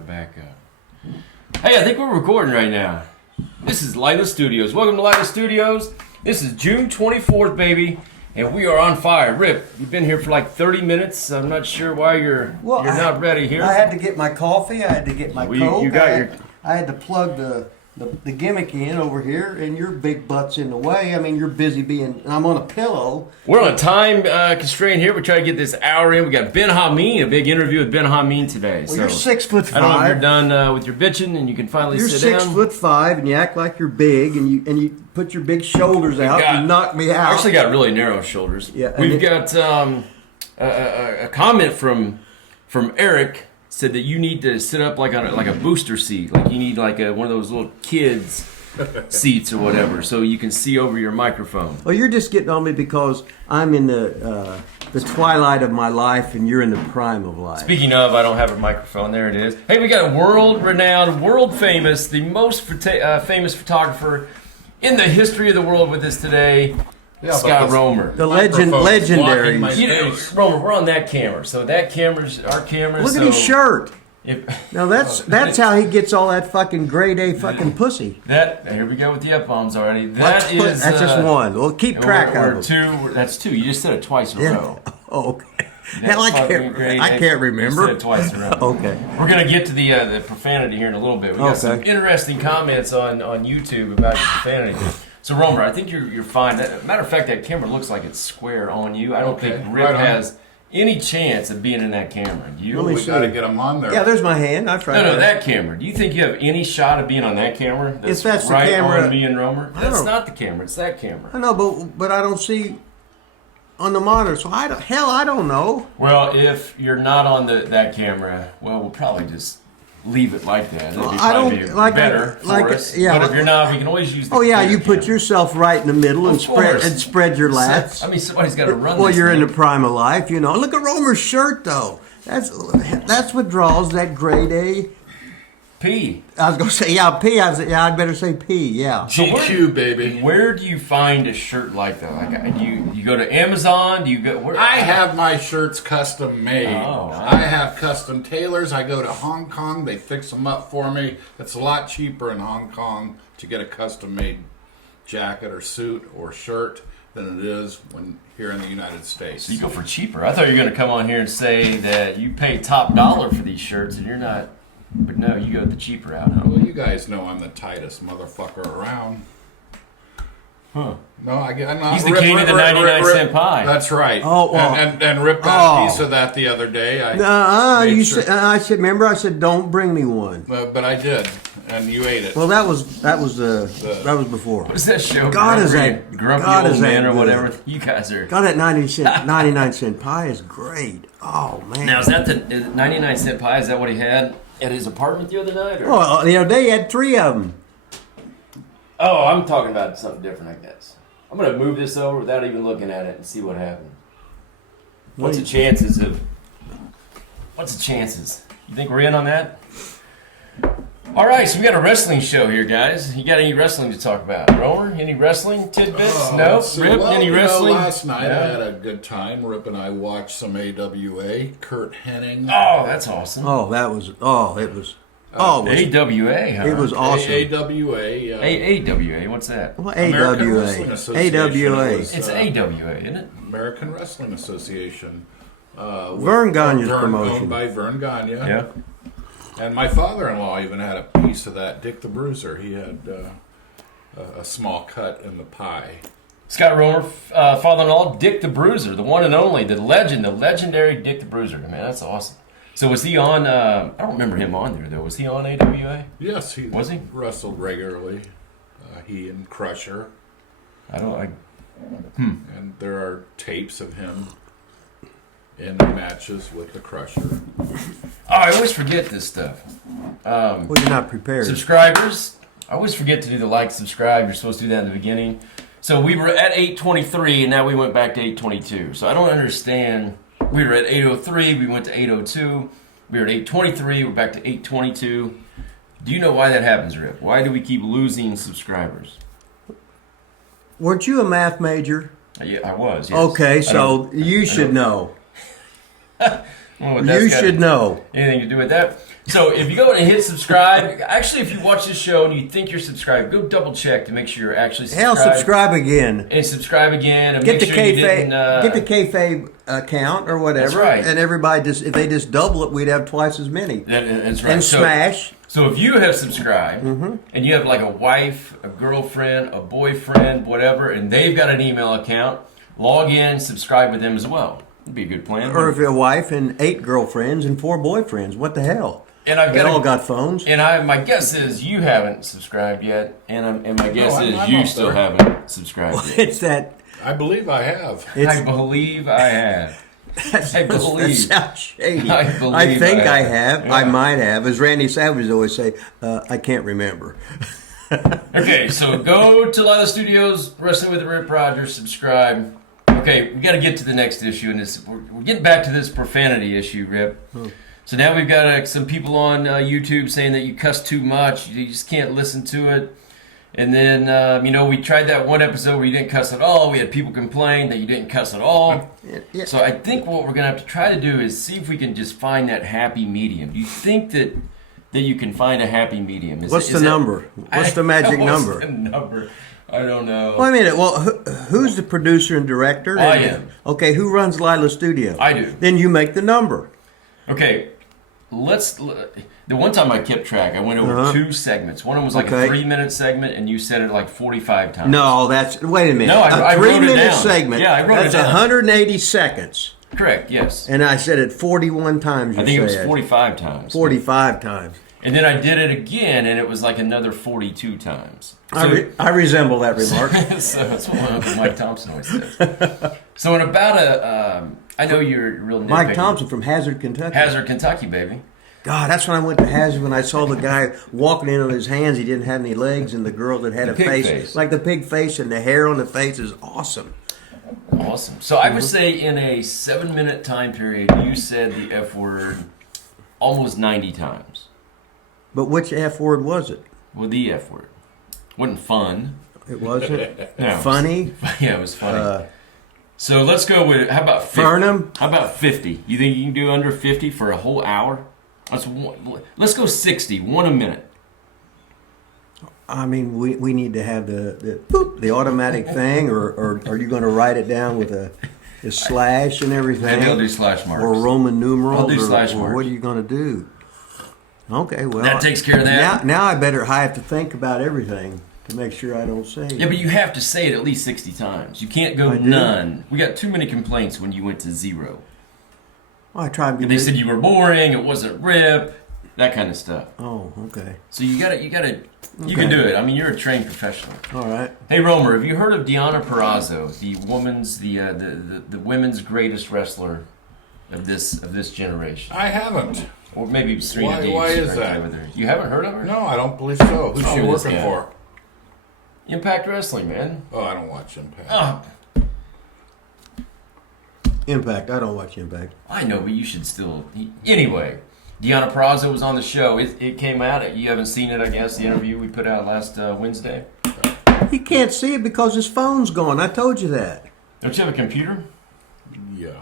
her back up. Hey, I think we're recording right now. This is Lila Studios. Welcome to Lila Studios. This is June 24th, baby, and we are on fire. Rip, you've been here for like 30 minutes. I'm not sure why you're not ready here. I had to get my coffee. I had to get my Coke. I had to plug the gimmick in over here, and your big butt's in the way. I mean, you're busy being. I'm on a pillow. We're on a time constraint here. We're trying to get this hour in. We got Ben Hameen, a big interview with Ben Hameen today. Well, you're 6'5". I don't know if you're done with your bitching, and you can finally sit down. You're 6'5", and you act like you're big, and you put your big shoulders out and knock me out. I actually got really narrow shoulders. Yeah, we've got a comment from Eric. Said that you need to sit up like on a booster seat, like you need like one of those little kids seats or whatever, so you can see over your microphone. Well, you're just getting on me because I'm in the twilight of my life, and you're in the prime of life. Speaking of, I don't have a microphone. There it is. Hey, we got a world-renowned, world-famous, the most famous photographer in the history of the world with us today. Yeah, Scott Romer. The legendary. Romer, we're on that camera. So that camera's our camera. Look at his shirt. Now that's how he gets all that fucking grade A fucking pussy. Here we go with the F-bombs already. That's just one. Well, keep track of them. That's two. You just said it twice in a row. Oh, okay. Hell, I can't remember. You said it twice in a row. Okay. We're going to get to the profanity here in a little bit. We got some interesting comments on YouTube about the profanity. So, Romer, I think you're fine. Matter of fact, that camera looks like it's square on you. I don't think Rip has any chance of being in that camera. Do you? We got to get him on there. Yeah, there's my hand. I tried. No, that camera. Do you think you have any shot of being on that camera? If that's right the camera, on me and Romer. That's not the camera. It's that camera. I know, but I don't see on the monitor. So I don't know. Well, if you're not on that camera, well, we'll probably just leave it like that. It'd probably be better for us. Yeah, but if you're not, we can always use the you camera. Put yourself right in the middle and spread your lats. I mean, somebody's got to run Well, this you're thing. in the prime of life, you know. Look at Romer's shirt, though. That's what draws that grade A. P. I was going to say, P. I'd better say P, yeah. So GQ, baby. Where do you find a shirt like that? Like, do you go to Amazon? Do you go? Where? I have my shirts custom made. Oh, I have custom tailors. I go to Hong Kong. They fix them up for me. It's a lot cheaper in Hong Kong to get a custom made jacket or suit or shirt than it is here in the United States. So you go for cheaper. I thought you were going to come on here and say that you pay top dollar for these shirts and you're not. But no, you go the cheaper out, huh? Well, you guys know I'm the tightest motherfucker around. Huh. No, I'm not. He's the king of the 99-cent pie. That's right. Oh, well. And Rip got a piece of that the other day. I said, remember, I said, don't bring me one. But I did, and you ate it. Well, that was before. What is that show? God is that grumpy old man or whatever. You guys are. God, that 99-cent pie is great. Oh man. Now is that the 99-cent pie? Is that what he had at his apartment the other night? Or? Well, they had 3 of them. Oh, I'm talking about something different, I guess. I'm going to move this over without even looking at it and see what happens. What's the chances? You think we're in on that? All right, so we got a wrestling show here, guys. You got any wrestling to talk about? Romer, any wrestling tidbits? No? Rip, any wrestling? Last night I had a good time. Rip and I watched some AWA. Kurt Hennig. Oh, that's awesome. It was AWA, huh? It was awesome. AWA, yeah. AWA, what's that? Well, American Wrestling Association. AWA. It's AWA, isn't it? American Wrestling Association. Vern Gagne's promotion. Owned by Vern Gagne. Yeah. And my father-in-law even had a piece of that. Dick the Bruiser. He had a small cut in the pie. Scott Romer, father-in-law, Dick the Bruiser, the one and only, the legendary Dick the Bruiser. Man, that's awesome. So was he on? I don't remember him on there though. Was he on AWA? Yes, he was. He wrestled regularly. He and Crusher. And there are tapes of him in matches with the Crusher. Oh, I always forget this stuff. Well, you're not prepared. Subscribers, I always forget to do the like, subscribe. You're supposed to do that in the beginning. So we were at 823, and now we went back to 822. So I don't understand. We were at 803, we went to 802. We were at 823, we're back to 822. Do you know why that happens, Rip? Why do we keep losing subscribers? Weren't you a math major? Yeah, I was, yes. Okay, so you should know. Well, that's You got should know. anything to do with that. So if you go and hit subscribe, actually, if you watch this show and you think you're subscribed, go double check to make sure you're actually Hell, subscribed. subscribe again. And subscribe again. And Get make the sure you didn't, kayfabe account or whatever. That's right. And everybody just, if they just double it, we'd have twice as many. That's right. And So- smash. So if you have subscribed and you have like a wife, a girlfriend, a boyfriend, whatever, and they've got an email account, log in, subscribe with them as well. It'd be a good plan. Or if you're a wife and 8 girlfriends and 4 boyfriends, what the hell? And I've They got all got phones. And my guess is you haven't subscribed yet, and my guess I'm is you up still there. haven't subscribed yet. It's that. I believe I have. I believe I have. I believe. That sounds shady. I believe I think I I have. have. I Yeah. might have. As Randy Savage always say, I can't remember. Okay, so go to Lila Studios, Wrestling with Rip Rogers, subscribe. Okay, we got to get to the next issue, and we're getting back to this profanity issue, Rip. So now we've got some people on YouTube saying that you cuss too much, you just can't listen to it. And then, we tried that one episode where you didn't cuss at all. We had people complain that you didn't cuss at all. Yeah. So I think what we're going to have to try to do is see if we can just find that happy medium. Do you think that you can find a happy medium? What's the number? What's the magic number? What's the number? I don't know. Wait a minute. Well, who's the producer and director? I am. Okay, who runs Lila Studio? I do. Then you make the number. Okay, the one time I kept track, I went over 2 segments. One of them was like a 3-minute segment, and you said it like 45 times. No, wait a minute. No, I a wrote it 3-minute down. segment. Yeah, I wrote it that's down. 180 seconds. Correct, yes. And I said it 41 times. I think it was 45 times. 45 times. And then I did it again, and it was like another 42 times. I resemble that remark. So that's what my Uncle Mike Thompson always says. So in about I know you're a real nitpicker. Mike Thompson from Hazard, Kentucky. Hazard, Kentucky, baby. God, that's when I went to Hazard when I saw the guy walking in on his hands. He didn't have any legs, and the girl that had The a pig face, face. like the pig face, and the hair on the face is awesome. Awesome. So I would say in a 7-minute time period, you said the F word almost 90 times. But which F word was it? Well, the F word. Wasn't fun. It wasn't No. funny. Yeah, it was funny. So let's go with, how about 50? Fernham? How about 50? You think you can do under 50 for a whole hour? Let's go 60, one a minute. I mean, we need to have the automatic thing, or are you going to write it down with a slash and everything? Maybe I'll do slash marks. Or Roman numerals? I'll do slash or marks. what are you going to do? Okay, well. That takes care of that. Now I have to think about everything to make sure I don't say Yeah, but you have to say it at least 60 times. You can't go I do. none. We got too many complaints when you went to 0. Well, I try to be. They said you were boring, it wasn't Rip, that kind of stuff. Oh, okay. So you can do it. I mean, you're a trained professional. All right. Hey, Romer, have you heard of Deonna Purrazzo, the women's greatest wrestler of this generation? I haven't. Or maybe Serena Why- Deeb. why is right that? there with her. You haven't heard of her? No, I don't believe so. Who's Oh, she this working guy. for? Impact Wrestling, man. Oh, I don't watch Impact. Oh, Impact. I don't watch Impact. I know, but you should still. Anyway, Deonna Purrazzo was on the show. It came out. You haven't seen it, I guess, the interview we put out last Wednesday. He can't see it because his phone's gone. I told you that. Don't you have a computer? Yeah.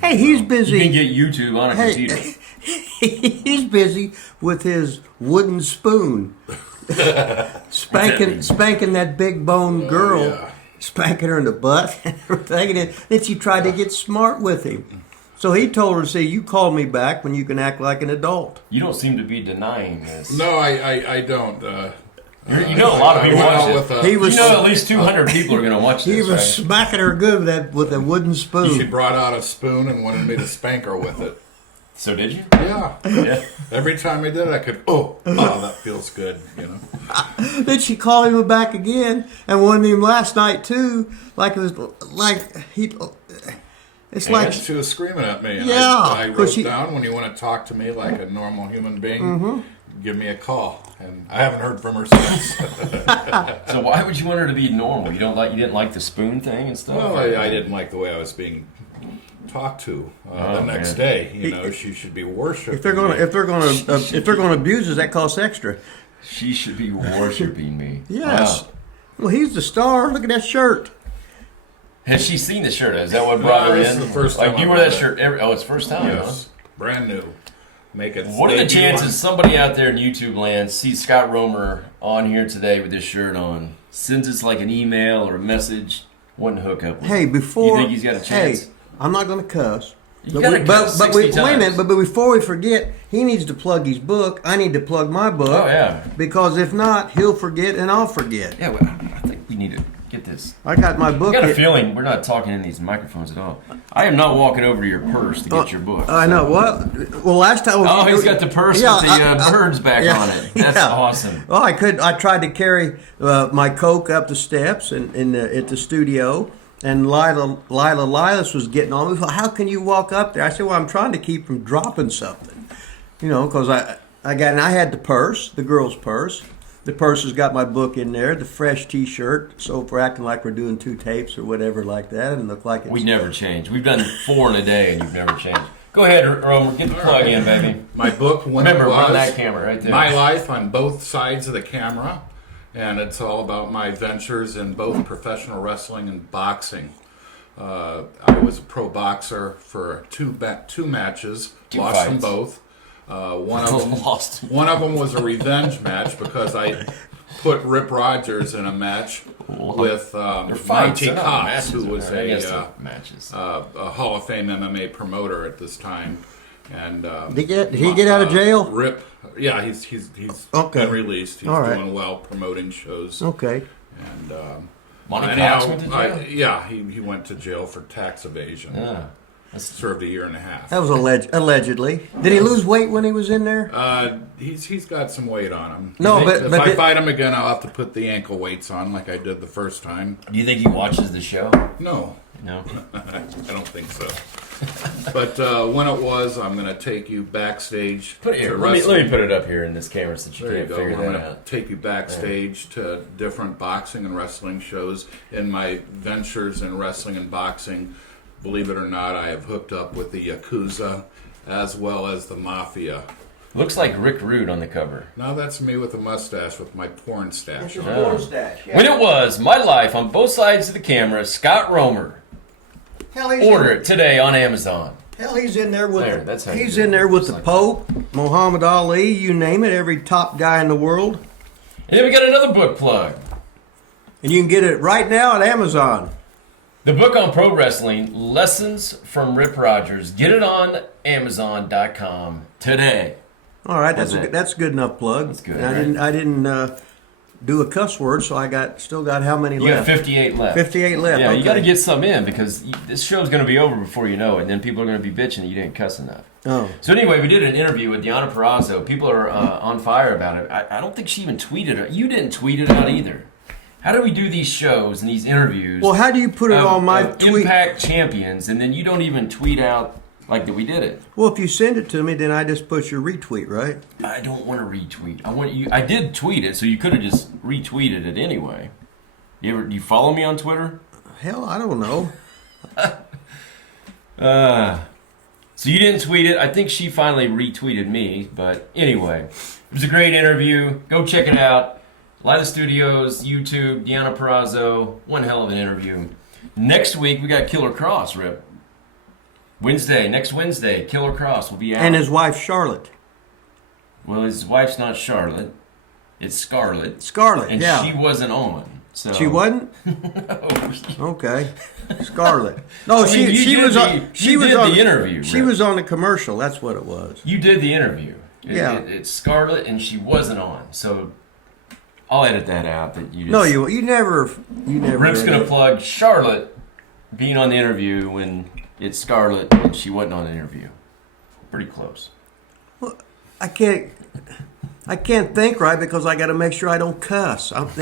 Hey, he's You busy. can get YouTube on a Hey, computer. he's busy with his wooden spoon, spanking that big boned girl, yeah. spanking her in the butt and everything. And then she tried to get smart with him. So he told her, "Say, you call me back when you can act like an adult." You don't seem to be denying this. No, I don't. You know a lot of I people went watch out it. with, He was- You know at least 200 people are going to watch He this, was right? smacking her good with a wooden She spoon. brought out a spoon and wanted me to spank her with it. So did you? Yeah. Yeah. Every time I did it, I could, oh, that feels good, you know. Then she called him back again and wanted him last night too. Like it was like he. It's like She was screaming at me. And Yeah, I 'cause wrote she- down, when you want to talk to me like a normal human being, give me a call. And I haven't heard from her since. So why would you want her to be normal? You didn't like the spoon thing and stuff? Well, I didn't like the way I was being talked to the next man. day. You know, she should be worshipped. if they're gonna abuse us, that costs extra. She should be worshiping me. Yes. Wow. Well, he's the star. Look at that shirt. Has she seen the shirt? Is that what brought her this in? is the first Like time you I wear bought that it. shirt every? Oh, it's first time. Yes, brand new. Make it. What are the debut chances on- somebody out there in YouTube land sees Scott Romer on here today with this shirt on, sends us like an email or a message, wouldn't hook up with Hey, him? before You think he's got a chance? Hey, I'm not going to cuss. You gotta cuss 60 wait a minute. times. But before we forget, he needs to plug his book. I need to plug my book. Oh, yeah. Because if not, he'll forget and I'll forget. Yeah, well, I think we need to get this. I got my I book. got a here. feeling we're not talking in these microphones at all. I am not walking over to your purse to get your book. I know. Well, last time. Oh, he's got the purse with the birds back yeah, on it. That's yeah. awesome. Well, I tried to carry my Coke up the steps at the studio, and Lila Lilas was getting on me. How can you walk up there? I said, well, I'm trying to keep from dropping something, because I had the purse, the girl's purse. The purse has got my book in there, the fresh T-shirt. So if we're acting like we're doing 2 tapes or whatever like that, and look like it's... We never change. We've done 4 in a day, and you've never changed. Go ahead, Romer. Get the plug in, baby. My book, when Remember, it was, run that camera right there. My life on both sides of the camera, and it's all about my adventures in both professional wrestling and boxing. I was a pro boxer for two matches, Two lost them fights. both. One Lost. of them was a revenge match because I put Rip Rogers in a match with Fights, Monty they're not Cox, matches, who was I guess a they're matches. Hall of Fame MMA promoter at this time. And Did he get out of jail? Rip, yeah, he's Okay. been released. He's All right. doing well promoting shows. Okay. And Monty anyhow, Cox went to jail? he went to jail for tax evasion. Yeah. Served a 1.5 years. That was allegedly. Did he lose weight when he was in there? He's got some weight on him. No, If I fight him again, I'll have to put the ankle weights on like I did the first time. Do you think he watches the show? No, No. I don't think so. But when it was, I'm going to take you backstage. Put it here. to Let me wrestling. put it up here in this camera so that you There you can't go. figure I'm that going to out. take you backstage to different boxing and wrestling shows. In my ventures in wrestling and boxing, believe it or not, I have hooked up with the Yakuza as well as the Mafia. Looks like Rick Rude on the cover. Now that's me with a mustache with my porn stash on. porn stash. Yeah. When it was My Life on both sides of the camera, Scott Romer. Hell, he's Order it today on Amazon. Hell, he's in there with There, that's how you he's do in it. there with Just the like Pope, Muhammad Ali, you name it, every top guy in the world, And then we got another book plug. and you can get it right now at Amazon. The book on pro wrestling, Lessons from Rip Rogers. Get it on Amazon.com today. All right, How's that's that? that's good enough plug. That's good, And right? I didn't do a cuss word, so I still got how many You left? got 58 left. 58 left. Yeah, you okay. got to get some in because this show's going to be over before you know it. And then people are going to be bitching that you didn't cuss enough. Oh, So anyway, we did an interview with Deanna Perrazzo. People are on fire about it. I don't think she even tweeted it. You didn't tweet it out either. How do we do these shows and these interviews? well, how do you put it on my tweet? Impact champions, and then you don't even tweet out like that we did it. Well, if you send it to me, then I just put your retweet, right? I don't want to retweet. I want you. I did tweet it, so you could have just retweeted it anyway. Do you follow me on Twitter? Hell, I don't know. So you didn't tweet it. I think she finally retweeted me. But anyway, it was a great interview. Go check it out. Lila Studios, YouTube, Deanna Perrazzo. One hell of an interview. Next week, we got Killer Cross, Rip. Next Wednesday, Killer Cross will be out. And his wife, Charlotte. Well, his wife's not Charlotte. It's Scarlett. Scarlett, And yeah. she wasn't on. So She wasn't? No. Okay. Scarlett. No, I mean, you she did was the- on she you was did on the interview, She Rick. was on the commercial. That's what it was. You did the interview. Yeah. It's Scarlett, and she wasn't on. So I'll edit that out. That you just, No, you never Rip's did gonna it. plug Charlotte being on the interview when it's Scarlett and she wasn't on the interview. Pretty close. I can't think right because I got to make sure I don't cuss. I'm on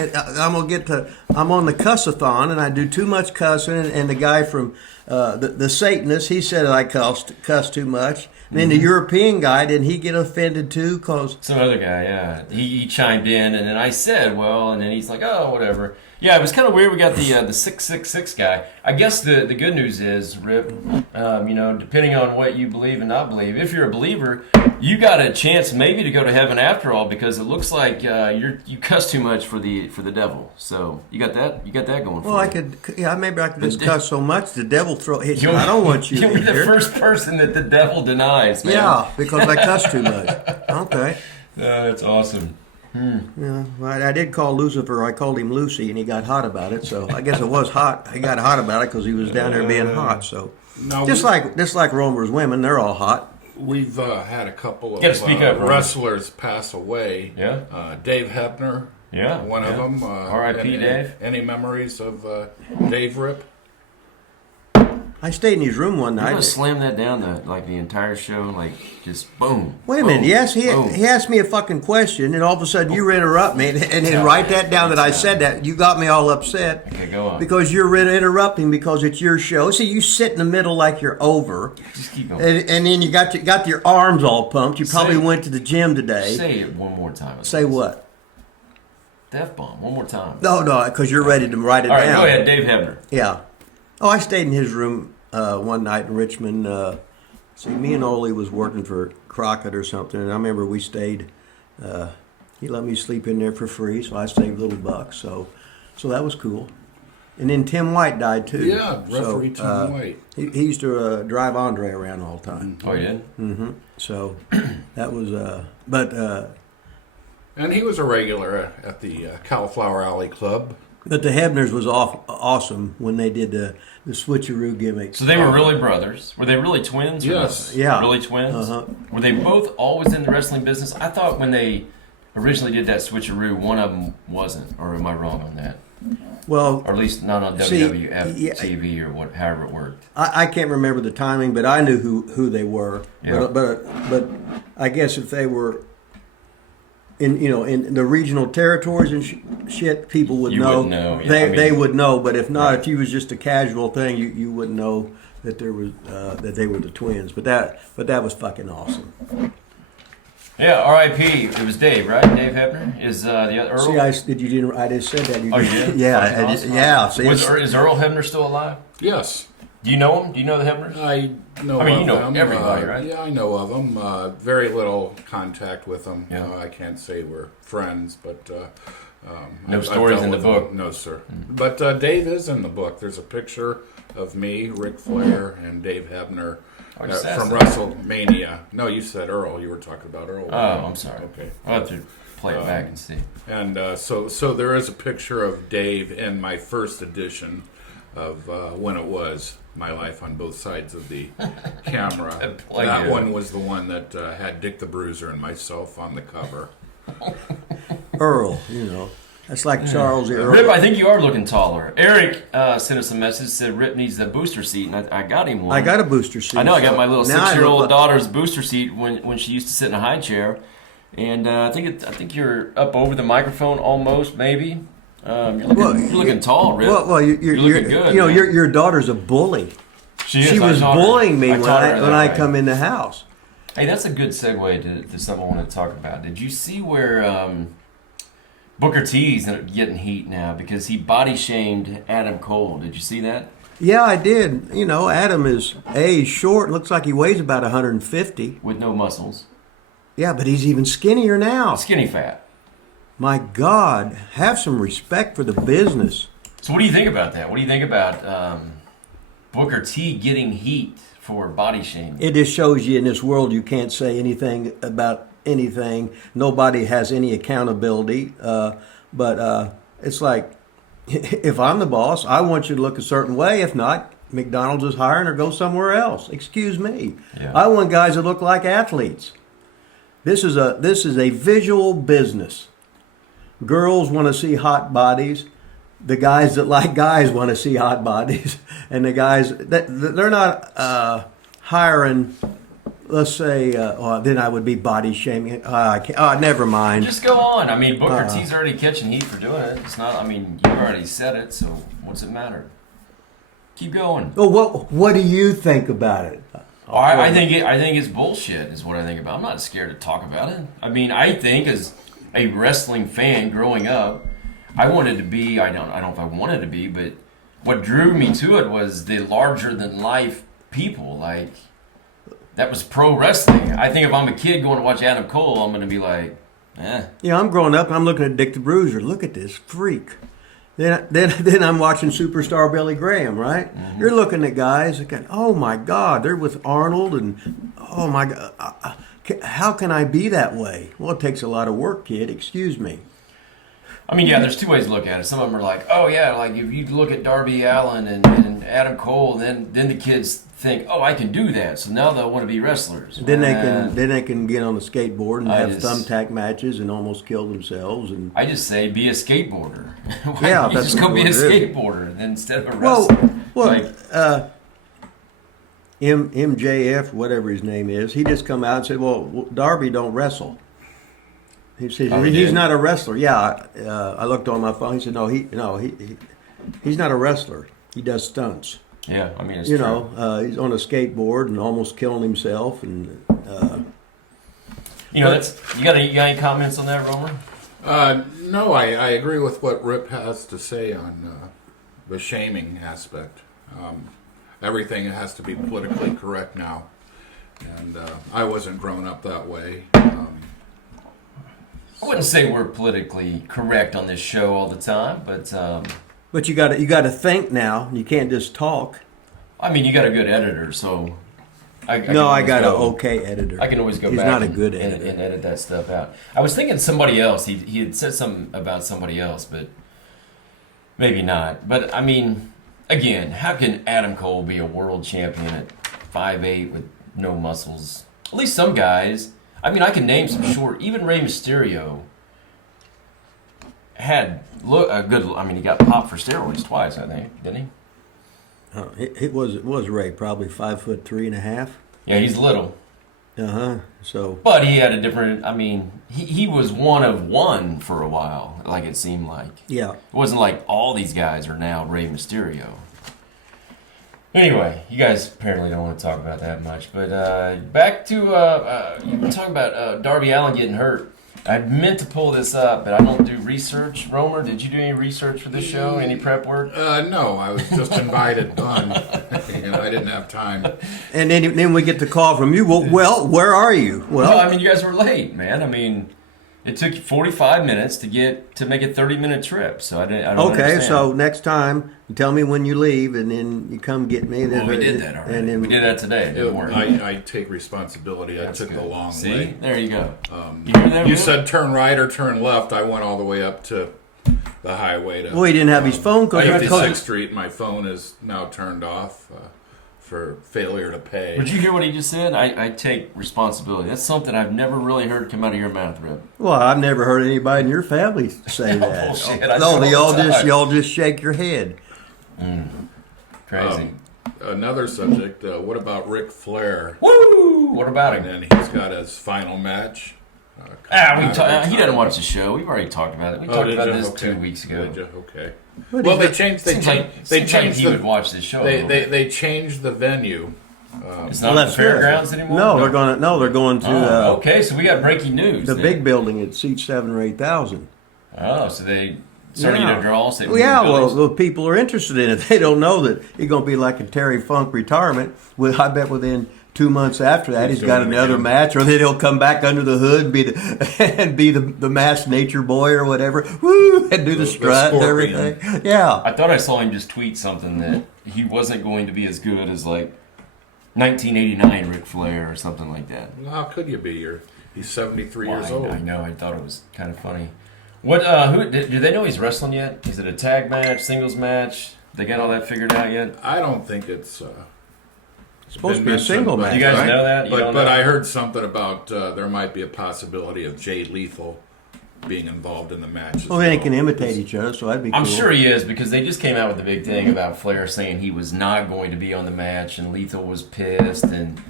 the cussathon and I do too much cussing. And the guy from the Satanist, he said I cuss too much. And then the European guy, didn't he get offended too? Cause Some other guy, yeah. He chimed in, and then I said, well, and then he's like, oh, whatever. Yeah, it was kind of weird. We got the 666 guy. I guess the good news is, Rip, depending on what you believe and not believe, if you're a believer, you got a chance maybe to go to heaven after all, because it looks like you cuss too much for the devil. So you got that going for you. Maybe I could just cuss so much the devil hit you. I don't want you You'll to be the hear. first person that the devil denies, man. Yeah, because I cuss too much. Okay. That's awesome. Yeah, well, I did call Lucifer. I called him Lucy, and he got hot about it. So I guess it was hot. He got hot about it because he was down there being hot. So No, just like Romer's women, they're all hot. we've had a couple of Gotta speak up, Ron. wrestlers pass away. Yeah. Dave Hebner, Yeah. one of them. R.I.P. Dave. Any memories of Dave Rip? I stayed in his room one I'm gonna night. slam that down the entire show, just boom. Wait a minute. boom, Yes, he boom. asked me a fucking question, and all of a sudden you interrupt me, and then write that down that I said that. You got me all upset. Okay, go on. Because you're interrupting because it's your show. See, you sit in the middle like you're over, Just keep going. and then you got your arms all pumped. You probably Say- went to the gym today. Say it one more time. Say what? F-bomb. One more time. No, because you're ready to write it All right, down. go ahead, Dave Hebner. Yeah. Oh, I stayed in his room one night in Richmond. See, me and Ole was working for Crockett or something, and I remember we stayed. He let me sleep in there for free, so I saved little bucks. So that was cool. And then Tim White died too. Yeah, referee Tim White. He used to drive Andre around all the time. Oh, you did? So that was. And he was a regular at the Cauliflower Alley Club. But the Hebners was awesome when they did the switcheroo gimmick. So they were really brothers. Were they really twins? Yes. Yeah. Really twins? Uh-huh. Were they both always in the wrestling business? I thought when they originally did that switcheroo, one of them wasn't. Or am I wrong on that? Well, Or at least not on See, WWF yeah. TV or however it worked. I can't remember the timing, but I knew who they were. Yeah. But I guess if they were in the regional territories and shit, people would You know. wouldn't know, yeah, They I mean- would know. But if not, Right. if you was just a casual thing, you wouldn't know that there was that they were the twins. But that was fucking awesome. Yeah, R.I.P. It was Dave, right? Dave Hebner is the other Earl. See, I just said that. Oh, you did? Yeah, Fucking I just, awesome. yeah. See, Is Earl Hebner still alive? Yes. Do you know him? Do you know the Hebners? I know I mean, of you know them. everybody, right? Yeah, I know of them. Very little contact with them. Yeah. I can't say we're friends, but No I've stories dealt in the with book? them. No, sir. But Dave is in the book. There's a picture of me, Ric Flair, and Dave Hebner I just asked from that. WrestleMania. No, you said Earl. You were talking about Earl. Oh, I'm sorry. Okay. I'll have to play it back and see. And so there is a picture of Dave in my first edition of when it was My Life on Both Sides of the Camera. Like That it. one was the one that had Dick the Bruiser and myself on the cover. Earl, that's like Charles Earl. Rip, I think you are looking taller. Eric sent us a message, said Rip needs the booster seat, and I got him one. I got a booster seat. I know, I got my little Now I 6-year-old look like- daughter's booster seat when she used to sit in a high chair. And I think you're up over the microphone almost, maybe. You're looking tall, Rip. Well, you're looking good. man. your daughter's a bully. She is. She I was taught her- bullying me I when taught her that I way. come in the house. Hey, that's a good segue to something I want to talk about. Did you see where Booker T's getting heat now because he body shamed Adam Cole? Did you see that? Yeah, I did. Adam is he's short. Looks like he weighs about 150. With no muscles, Yeah, but he's even skinnier now. skinny fat. My God, have some respect for the business. So what do you think about that? What do you think about Booker T getting heat for body shaming? It just shows you in this world you can't say anything about anything. Nobody has any accountability. But it's like, if I'm the boss, I want you to look a certain way. If not, McDonald's is hiring or go somewhere else. Excuse me. Yeah. I want guys that look like athletes. This is a visual business. Girls want to see hot bodies. The guys that like guys want to see hot bodies, and the guys they're not hiring. Let's say, then I would be body shaming. Never mind. Just go on. I mean, Booker T's already catching heat for doing it. It's not. I mean, you already said it, so what's it matter? Keep going. Oh, what do you think about it? Oh, I think it's bullshit. Is what I think about. I'm not scared to talk about it. I mean, I think as a wrestling fan growing up, I wanted to be. I don't know if I wanted to be, but what drew me to it was the larger than life people. Like that was pro wrestling. I think if I'm a kid going to watch Adam Cole, I'm going to be like, eh. Yeah, I'm growing up and I'm looking at Dick the Bruiser. Look at this freak. Then I'm watching Superstar Billy Graham, right? Mm-hmm. You're looking at guys that go, oh my God, they're with Arnold, and oh my God, how can I be that way? Well, it takes a lot of work, kid. Excuse me. I mean, yeah, there's two ways to look at it. Some of them are like, oh yeah, like if you look at Darby Allin and Adam Cole, then the kids think, oh, I can do that, so now they'll want to be wrestlers. Then they can get on the skateboard and I have just- thumbtack matches and almost kill themselves. And I just say be a skateboarder. Why Yeah, don't you that's just go be a what it is. skateboarder then instead of a well, wrestler. Like, MJF, whatever his name is, he just come out and said, well, Darby don't wrestle. He said Oh, he he's did? not a wrestler. Yeah, I looked on my phone. He said he's not a wrestler. He does stunts. yeah, I mean, it's You true. know, he's on a skateboard and almost killing himself. And You know, you got any comments on that, Romer? No, I agree with what Rip has to say on the shaming aspect. Everything has to be politically correct now, and I wasn't growing up that way. I wouldn't say we're politically correct on this show all the time, but you got to think now. You can't just talk. I mean, you got a good editor, so I I got an go. okay editor. I can always go He's back not a and, good and, editor. and edit that stuff out. I was thinking somebody else. He had said something about somebody else, but maybe not. But I mean, again, how can Adam Cole be a world champion at 5'8" with no muscles? At least some guys. I mean, I can name some short. Even Rey Mysterio had a good. I mean, he got popped for steroids twice, I think, didn't he? It was Ray, probably 5'3.5". Yeah, he's little. So But he had a different. I mean, he was one of one for a while, like it seemed like. yeah. It wasn't like all these guys are now Rey Mysterio. Anyway, you guys apparently don't want to talk about that much. But back to you were talking about Darby Allin getting hurt. I meant to pull this up, but I don't do research. Romer, did you do any research for this show? Any prep work? No, I was just invited, done. I didn't have time. And then we get the call from you. Well, where are you? Well, I mean, you guys were late, man. I mean, it took you 45 minutes to make a 30-minute trip. So I don't okay. understand. So next time, you tell me when you leave, and then you come get me. Well, we did that already. And then We did that today. It didn't work. I take responsibility. That's I took good. the long See? way. There you go. You hear that? You Will? said turn right or turn left. I went all the way up to the highway to. Well, he didn't have his phone because 56th Street. My phone is now turned off for failure to pay. Did you hear what he just said? I take responsibility. That's something I've never really heard come out of your mouth, Rip. Well, I've never heard anybody in your family say that. Bullshit. I No, do all the time. y'all just shake your head. Crazy. Another subject. What about Ric Flair? Woo! What about And him? then he's got his final match. He doesn't watch the show. We've already talked about it. We talked did about you? this Okay. 2 weeks ago. Did you? Okay. What Well, is they it? changed. Seems like he would watch this show. a little bit. They changed the venue. It's not Well, the fairgrounds anymore. No, they're going to Oh, okay, so we got breaking news. the then. big building. It seats 7,000 or 8,000. Oh, so they starting to draw. So they Well, yeah, moved buildings? well, people are interested in it. They don't know that he's going to be like a Terry Funk retirement. Well, I bet within 2 months after that, he's got another match, or then he'll come back under the hood and be the masked nature boy or whatever. Woo, and do the strut and scorpion. everything. Yeah. I thought I saw him just tweet something that he wasn't going to be as good as like 1989 Ric Flair or something like that. Well, how could you be? He's 73 Well, years old. I know. I thought it was kind of funny. What? Who? Do they know he's wrestling yet? Is it a tag match, singles match? They got all that figured out yet? I don't think it's Supposed to been be a mentioned, single but- match. You guys right? know that? You But don't but know? I heard something about there might be a possibility of Jay Lethal being involved in the match. as Well, they can imitate each other, so that'd be cool. I'm sure he is because they just came out with the big thing about Flair saying he was not going to be on the match, and Lethal was pissed, and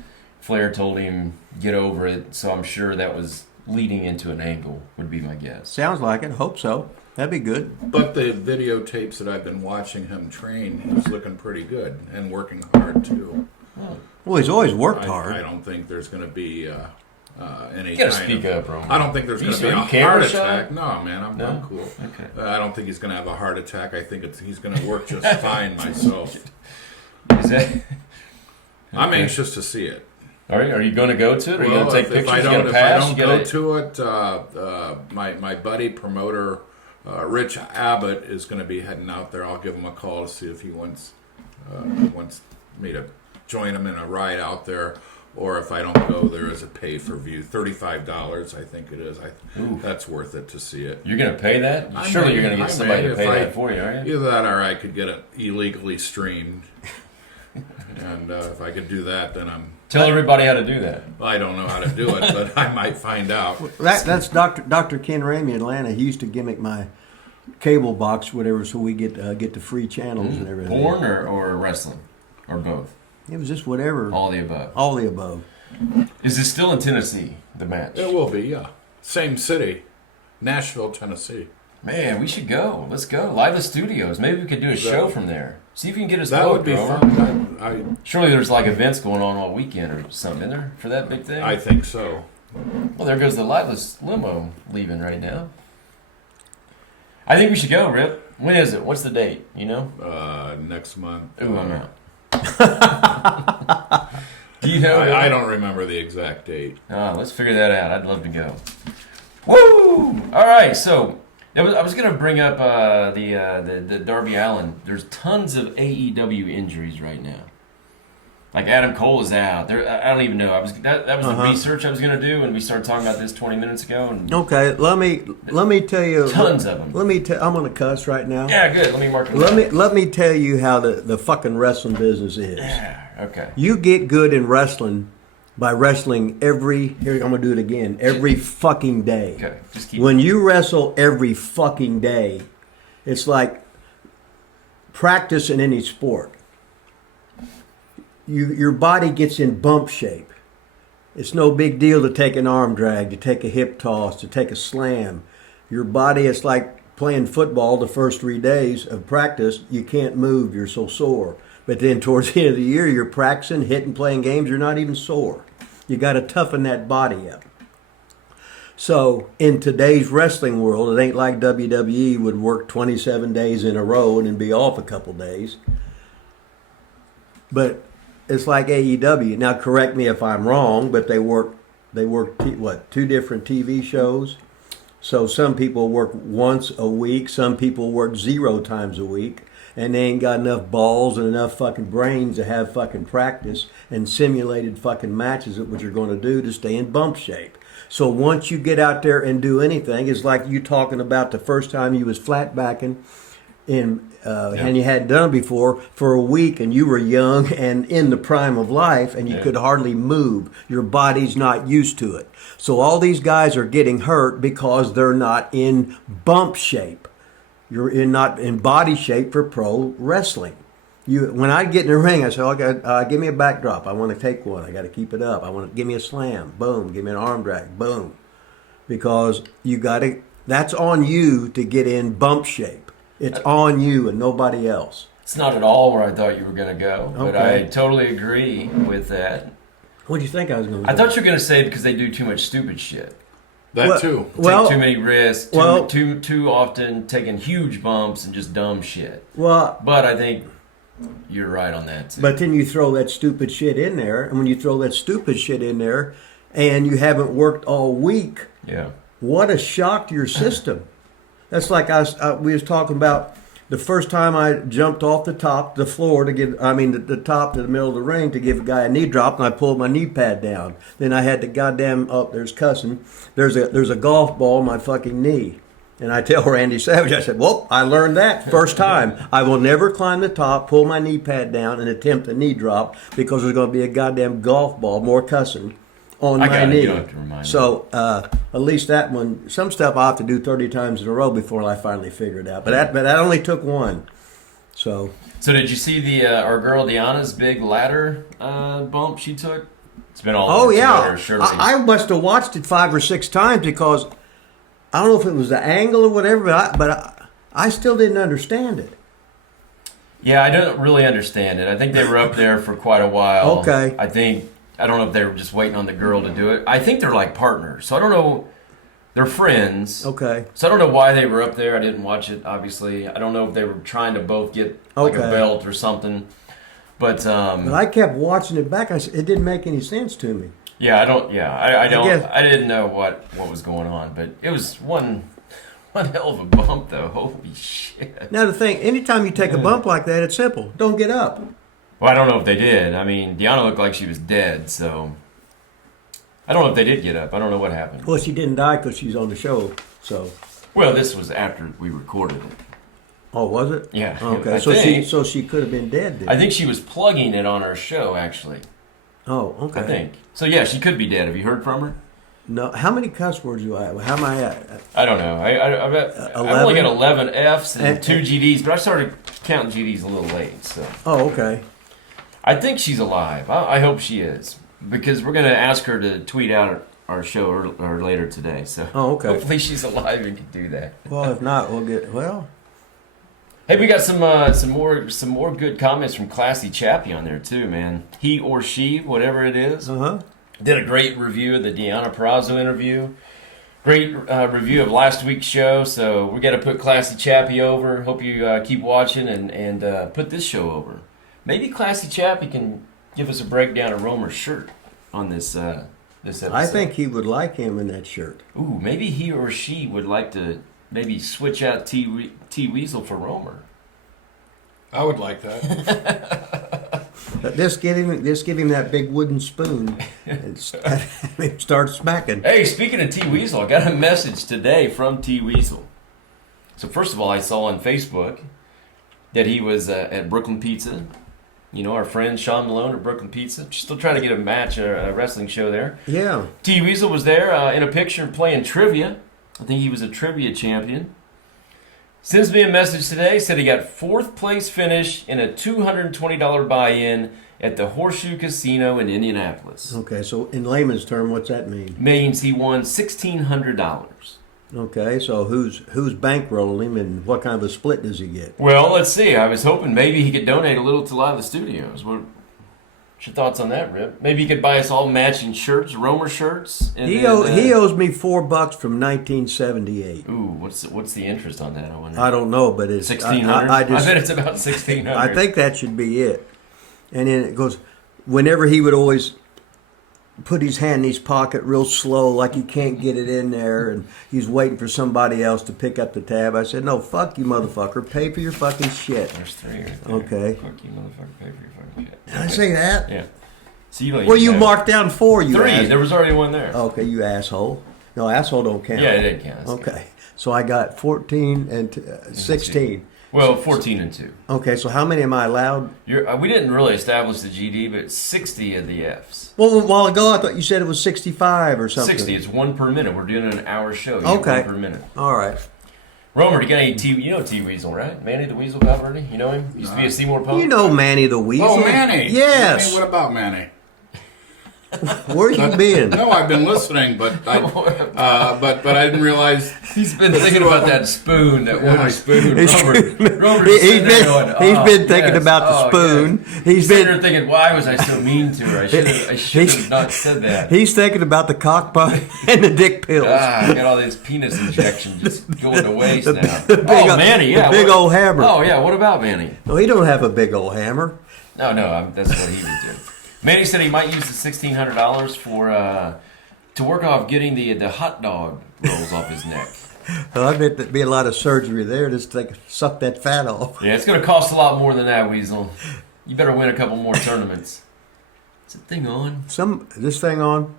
Flair told him get over it. So I'm sure that was leading into an angle. Would be my guess. Sounds like it. Hope so. That'd be good. But the videotapes that I've been watching him train, he's looking pretty good and working hard too. Well, he's always worked I hard. don't think there's going to be any You gotta kind speak of, up, Roman. I don't think there's You going to be sure a you camera heart shy? attack. No, man, I'm cool. Okay. I don't think he's going to have a heart attack. I think he's going to work just fine myself. Is that? I'm anxious to see it. Are you going to go to it? Or are you going to take pictures? If I You don't, gonna pass? You go gotta- to it, my buddy promoter Rich Abbott is going to be heading out there. I'll give him a call to see if he wants me to join him in a ride out there, or if I don't go, there is a pay for view, $35, I think it is. That's worth it to see it. You're going to pay that? I Surely may- you're going to I get somebody may to if pay I- that for you, aren't you? Either that, or I could get it illegally streamed. And if I could do that, then Tell everybody how to do that. I don't know how to do it, but I might find out. That's Dr. Ken Ramey in Atlanta. He used to gimmick my cable box, whatever, so we get the free channels and everything. Porn or wrestling? Or both? It was just whatever. All the above. All the above. Is it still in Tennessee, the match? It will be, yeah. Same city, Nashville, Tennessee. Man, we should go. Let's go. Live the studios. Maybe we could do a show from there. See if you can get us That would booked, be Rover. fun. Surely there's like events going on all weekend or something in there for that big thing. I think so. Well, there goes the liveless limo leaving right now. I think we should go, Rip. When is it? What's the date? You know? Next month. Ooh, I'm out. Do you know? I don't remember the exact date. Oh, let's figure that out. I'd love to go. Woo! All right, so I was going to bring up the Darby Allin. There's tons of AEW injuries right now. Like Adam Cole is out. I don't even know. That was the research I was going to do, and we started talking about this 20 minutes ago. And Okay, let me tell you. tons of them. I'm gonna cuss right now. Yeah, good. Let me mark it. Let me tell you how the fucking wrestling business is. Yeah, okay. You get good in wrestling by wrestling here, I'm gonna do it again, every fucking day. Okay, just keep. When you wrestle every fucking day, it's like practice in any sport. Your body gets in bump shape. It's no big deal to take an arm drag, to take a hip toss, to take a slam. Your body is like playing football the first 3 days of practice. You can't move, you're so sore. But then towards the end of the year, you're practicing, hitting, playing games, you're not even sore. You got to toughen that body up. So in today's wrestling world, it ain't like WWE would work 27 days in a row and then be off a couple days. But it's like AEW. Now, correct me if I'm wrong, but they work 2 different TV shows. So some people work once a week, some people work 0 times a week, and they ain't got enough balls and enough fucking brains to have fucking practice and simulated fucking matches that what you're going to do to stay in bump shape. So once you get out there and do anything, it's like you talking about the first time you was flat backing and you hadn't done it before for a week, and you were young and in the prime of life, and you could hardly move. Your body's not used to it. So all these guys are getting hurt because they're not in bump shape. You're not in body shape for pro wrestling. When I get in the ring, I say, "Okay, give me a backdrop. I want to take one. I got to keep it up. I want to give me a slam. Boom. Give me an arm drag. Boom." Because you got to. That's on you to get in bump shape. It's on you and nobody else. It's not at all where I thought you were going to go, but Okay. I totally agree with that. What do you think I was going to do? I thought you were going to say because they do too much stupid shit. That too. Well, Take too many risks, well- too often taking huge bumps and just dumb shit. well, But I think you're right on that too. but then you throw that stupid shit in there, and when you throw that stupid shit in there, and you haven't worked all week, yeah. what a shock to your system. That's like we was talking about the first time I jumped off the floor the top to the middle of the ring to give a guy a knee drop, and I pulled my knee pad down. Then I had to there's cussing. There's a golf ball in my fucking knee. And I tell Randy Savage, I said, well, I learned that first time. I will never climb the top, pull my knee pad down, and attempt a knee drop because there's going to be a goddamn golf ball, more cussing, on I my got it. knee. You don't have to remind me. So at least that one, some stuff I have to do 30 times in a row before I finally figure it out. But that only took one. So did you see our girl Deanna's big ladder bump she took? It's been all oh over yeah, Twitter, surely. I must have watched it 5 or 6 times because I don't know if it was the angle or whatever, but I still didn't understand it. Yeah, I don't really understand it. I think they were up there for quite a while. Okay. I think I don't know if they were just waiting on the girl to do it. I think they're like partners, so I don't know. They're friends. Okay. So I don't know why they were up there. I didn't watch it, obviously. I don't know if they were trying to both get like a Okay. belt or something. But But I kept watching it back. It didn't make any sense to me. yeah, I don't. Yeah, I don't. guess- I didn't know what was going on, but it was one hell of a bump, though. Holy shit! Now the thing, anytime you take a bump like that, it's simple. Don't get up. Well, I don't know if they did. I mean, Deanna looked like she was dead, so I don't know if they did get up. I don't know what happened. Well, she didn't die because she's on the show. So, Well, this was after we recorded it. oh, was it? Yeah. Okay. I So think, she could have been dead then. I think she was plugging it on our show, actually. Oh, okay. I think. So yeah, she could be dead. Have you heard from her? No. How many cuss words do I have? How am I at? I don't know. I've only got 11 Fs and And- 2 GDs, but I started counting GDs a little late. So Oh, okay. I think she's alive. I hope she is, because we're going to ask her to tweet out our show or later today. So Oh, okay. hopefully she's alive and can do that. Well, if not, we'll get. Well, Hey, we got some more good comments from Classy Chappie on there too, man. He or she, whatever it is. huh. Did a great review of the Deanna Purrazzo interview. Great review of last week's show. So we got to put Classy Chappie over. Hope you keep watching and put this show over. Maybe Classy Chappie can give us a breakdown of Romer's shirt on this episode. I think he would like him in that shirt. Ooh, maybe he or she would like to maybe switch out T Weasel for Romer. I would like that. Just give him that big wooden spoon and start smacking. Hey, speaking of T Weasel, I got a message today from T Weasel. So first of all, I saw on Facebook that he was at Brooklyn Pizza. You know, our friend Sean Malone at Brooklyn Pizza. Still trying to get a match, a wrestling show there. Yeah. T Weasel was there in a picture playing trivia. I think he was a trivia champion. Sends me a message today, said he got 4th place finish in a $220 buy-in at the Horseshoe Casino in Indianapolis. Okay. So in layman's term, what's that mean? Means he won $1,600. Okay. So who's bankrolling him, and what kind of a split does he get? Well, let's see. I was hoping maybe he could donate a little to Live the Studios. What's your thoughts on that, Rip? Maybe he could buy us all matching shirts, Romer shirts. And He then, he owes me $4 from 1978. Ooh, what's the interest on that? I wonder. I don't know, but it's 1,600. I just bet it's about 1,600. I think that should be it. And then it goes, whenever he would always put his hand in his pocket real slow, like he can't get it in there, and he's waiting for somebody else to pick up the tab. I said, no, fuck you, motherfucker. Pay for your fucking shit. There's 3 right there. Okay. Fuck you, motherfucker. Pay for your fucking shit. Did I say that? Yeah. So you don't Well, even you know. marked down 4, you 3. ass- There was already one there. Okay, you asshole. No, asshole don't count. Yeah, it didn't count. Okay. So I got 14 and 16. Well, 14 and 2. Okay, so how many am I allowed? We didn't really establish the GD, but 60 of the Fs. Well, a while ago I thought you said it was 65 or something. 60. It's 1 per minute. We're doing an hour show. You get Okay. 1 per minute. All right. Romer, you got any T? You know T Weasel, right? Manny the Weasel Valverde. You know him? Used to be a Seymour Pump. You know Manny the Weasel. Oh, Manny. Yes. Manny, what about Manny? Where you been? No, I've been listening, but but I didn't realize. He's been thinking about that spoon, that wooden spoon. Romer He's sitting there been, going, he's "Oh, been thinking yes, about the oh, spoon. yes." He's He's sitting been there thinking, why was I so mean to her? I should have not said that. he's thinking about the cock bun and the dick pills. I got all this penis injection just going to waste now. the big Oh, o- Manny, the yeah. big what- old hammer. Oh, yeah. What about Manny? No, he don't have a big old hammer. No, that's what he would do. Manny said he might use the $1,600 for to work off getting the hot dog rolls off his neck. Well, I bet there'd be a lot of surgery there just to suck that fat off. Yeah, it's going to cost a lot more than that, Weasel. You better win a couple more tournaments. Is that thing on? This thing on.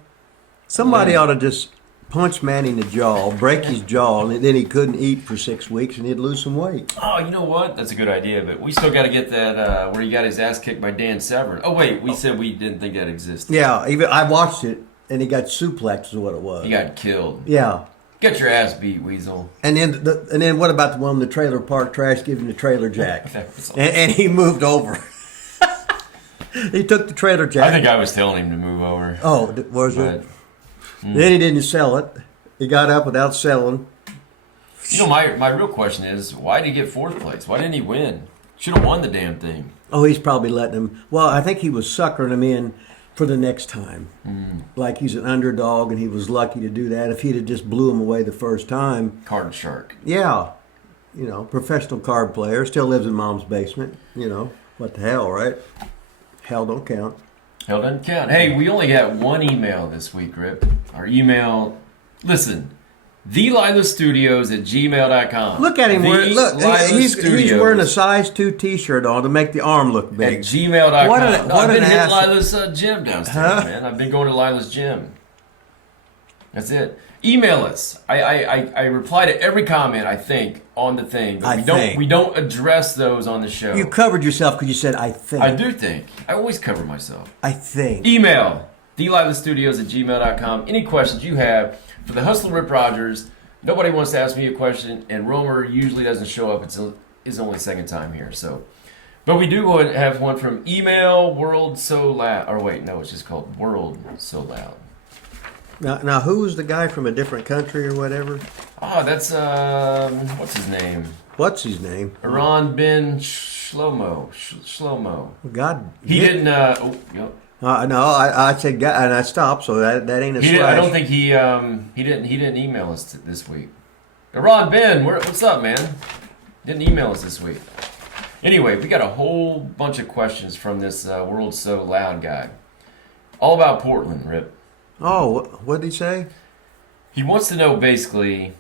Somebody Yeah. ought to just punch Manny in the jaw, break his jaw, and then he couldn't eat for 6 weeks, and he'd lose some weight. Oh, you know what? That's a good idea, but we still got to get that where he got his ass kicked by Dan Severn. Oh, wait, we said we didn't think that existed. Yeah, even I watched it, and he got suplexed, is what it was. He got killed. Yeah. Get your ass beat, Weasel. And then what about the one with the trailer park trash giving the trailer jack? That was all- And he moved over. He took the trailer jack. I think I was telling him to move over. Oh, was But, it? Then he didn't sell it. He got up without selling. you know, my real question is, why did he get 4th place? Why didn't he win? Should have won the damn thing. Oh, he's probably letting him. Well, I think he was suckering him in for the next time. Like he's an underdog and he was lucky to do that. If he'd have just blew him away the first time, Card shark. yeah, professional card player, still lives in mom's basement. What the hell, right? Hell don't count. Hell doesn't count. Hey, we only got one email this week, Rip. Our email, listen, TheLilaStudios@gmail.com. Look at him wearing. Look, he's wearing a size 2 T-shirt on to make the arm look at big. gmail.com. What I've been an hitting ass. Lila's gym downstairs, man. I've been going to Lila's gym. That's it. Email us. I reply to every comment, I think, on the thing. But we don't address those on the show. You covered yourself because you said I think. I do think. I always cover myself. I think. Email TheLilaStudios@gmail.com. Any questions you have for the Hustler Rip Rogers. Nobody wants to ask me a question, and Romer usually doesn't show up. It's his only second time here. But we do have one from Email World So Loud. Or wait, no, it's just called World So Loud. Now, who was the guy from a different country or whatever? Oh, that's what's his name? What's his name? Iran bin Shlomo. Shlomo. God. He didn't. Yep. No, I said God, and I stopped, so that ain't a slash. I don't think he didn't email us this week. Iran bin, what's up, man? Didn't email us this week. Anyway, we got a whole bunch of questions from this World So Loud guy, all about Portland, Rip. Oh, what did he say? He wants to know basically.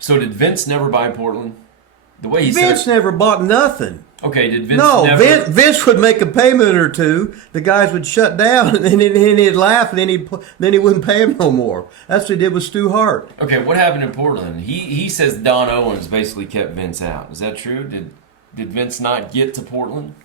So did Vince never buy Portland? The way he Vince said. never bought nothing. Okay, did Vince No, never? Vince would make a payment or two. The guys would shut down, and then he'd laugh, and then he wouldn't pay him no more. That's what he did with Stu Hart. Okay, what happened in Portland? He says Don Owens basically kept Vince out. Is that true? Did Vince not get to Portland,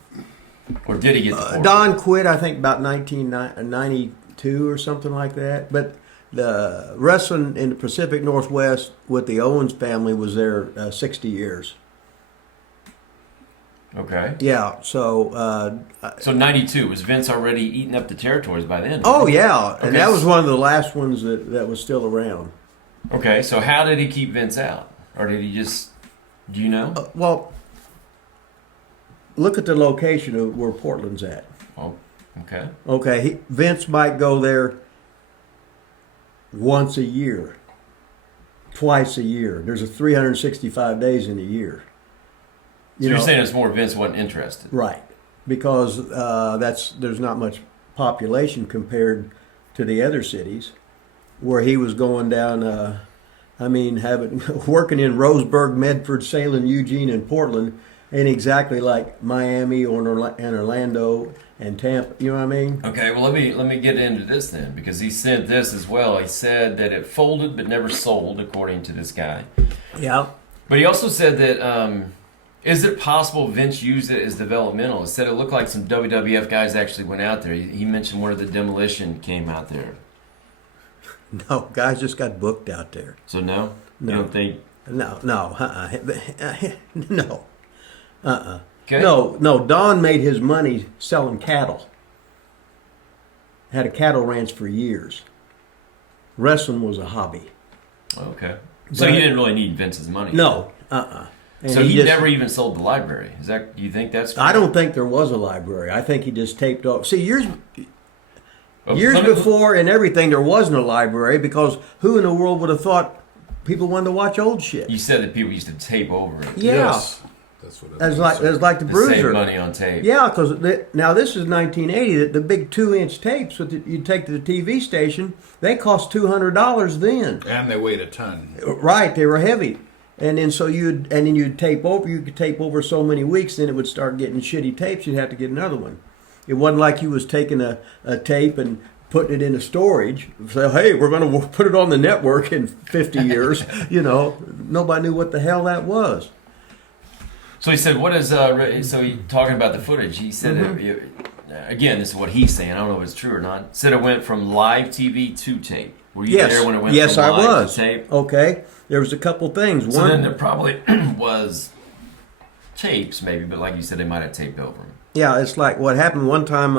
or did he get to Portland? Don quit, I think, about 1992 or something like that. But the wrestling in the Pacific Northwest with the Owens family was there 60 years. Okay. Yeah, so... So 92, was Vince already eating up the territories by then? oh, yeah, and Okay. that was one of the last ones that was still around. Okay, so how did he keep Vince out? Or did he just... Do you know? Well, look at the location of where Portland's at. Oh, okay. Okay, Vince might go there once a year, twice a year. There's 365 days in a year. So you're saying it's more Vince wasn't interested. Right, because there's not much population compared to the other cities, where he was going down. Working in Roseburg, Medford, Salem, Eugene, and Portland ain't exactly like Miami or and Orlando and Tampa. You know what I mean? Okay, well let me get into this then, because he sent this as well. He said that it folded but never sold, according to this guy. Yeah. But he also said that is it possible Vince used it as developmental? He said it looked like some WWF guys actually went out there. He mentioned where the Demolition came out there. No, guys just got booked out there. So no? No. You don't think? No, no, no. Okay. No, Don made his money selling cattle. Had a cattle ranch for years. Wrestling was a hobby. Okay. So But- he didn't really need Vince's money. No, And So he just- never even sold the library. Is that? Do you think that's? I don't think there was a library. I think he just taped off. See, years Oh, years let me- before and everything, there wasn't a library because who in the world would have thought people wanted to watch old shit? You said that people used to tape over it. Yeah, Yes. That's what it that's is. like the To save Bruiser. money on tape. Yeah, because now this is 1980. The big 2-inch tapes that you take to the TV station, they cost $200 then. And they weighed a ton. Right, they were heavy, and then you'd tape over. You could tape over so many weeks, then it would start getting shitty tapes. You'd have to get another one. It wasn't like you was taking a tape and putting it into storage. Say, hey, we're going to put it on the network in 50 years. Nobody knew what the hell that was. So he said, "What is?" So he talking about the footage. He said, again, this is what he's saying. I don't know if it's true or not. Said it went from live TV to tape. Were you there when it went Yes, from I live was. to tape? Okay, there was a couple things. So One, then there probably was tapes, maybe, but like you said, they might have taped over them. yeah, it's like what happened one time.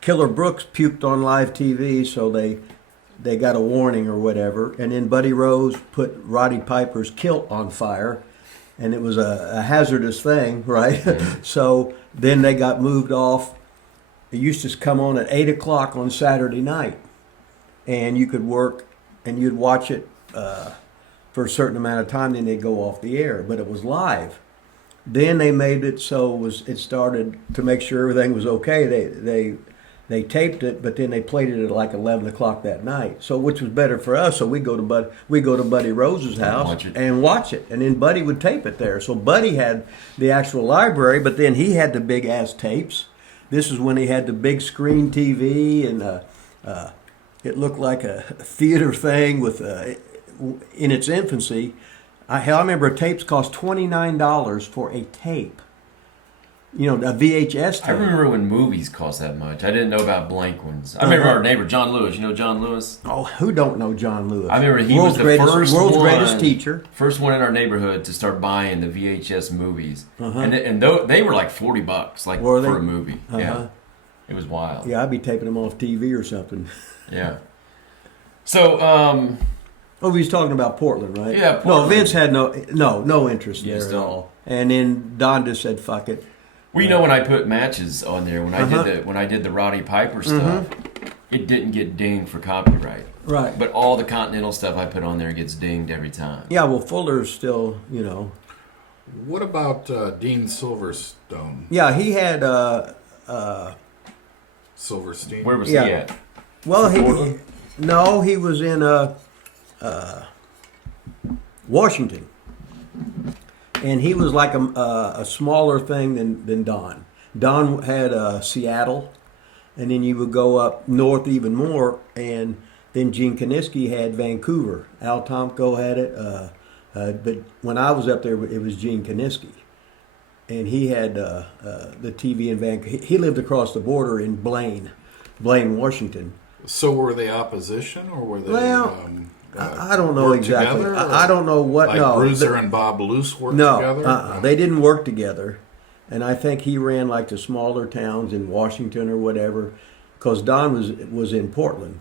Killer Brooks puked on live TV, so they got a warning or whatever. And then Buddy Rose put Roddy Piper's kilt on fire, and it was a hazardous thing, right? So then they got moved off it used to come on at 8 o'clock on Saturday night, and you could work and you'd watch it for a certain amount of time, then they'd go off the air, but it was live. Then they made it so it started to make sure everything was okay. They taped it, but then they played it at like 11 o'clock that night. So which was better for us? So we go to Buddy Rose's house and watch it, and then Buddy would tape it there. So Buddy had the actual library, but then he had the big ass tapes. This is when he had the big screen TV, and it looked like a theater thing with in its infancy. I remember tapes cost $29 for a tape. You know, a VHS tape. I remember when movies cost that much. I didn't know about blank ones. I remember our neighbor, John Lewis. You know John Lewis? Oh, who don't know John Lewis? I remember he was the world's greatest teacher. First one in our neighborhood to start buying the VHS movies. And they were like $40, like for a movie. Yeah. It was wild. Yeah, I'd be taping them off TV or something. Yeah. So, oh, he was talking about Portland, right? Yeah, Portland. No, Vince had no interest there at all. And then Don just said, "Fuck it." Well, you know, when I put matches on there, when I did the Roddy Piper stuff, it didn't get dinged for copyright. Right. But all the Continental stuff I put on there gets dinged every time. Yeah, well, Fuller's still, you know. What about Dean Silverstone? Yeah, he had. Silverstein. Where was he at? Well, he was in Washington, and he was like a smaller thing than Don. Don had Seattle, and then you would go up north even more, and then Gene Kiniski had Vancouver. Al Tomko had it, but when I was up there, it was Gene Kiniski. And he had the TV in Vancouver. He lived across the border in Blaine, Washington. So were they opposition, or were they? Well, I don't know exactly. Together, I don't know what. Like Bruiser and Bob Luce worked together. No, they didn't work together. And I think he ran like the smaller towns in Washington or whatever, because Don was in Portland.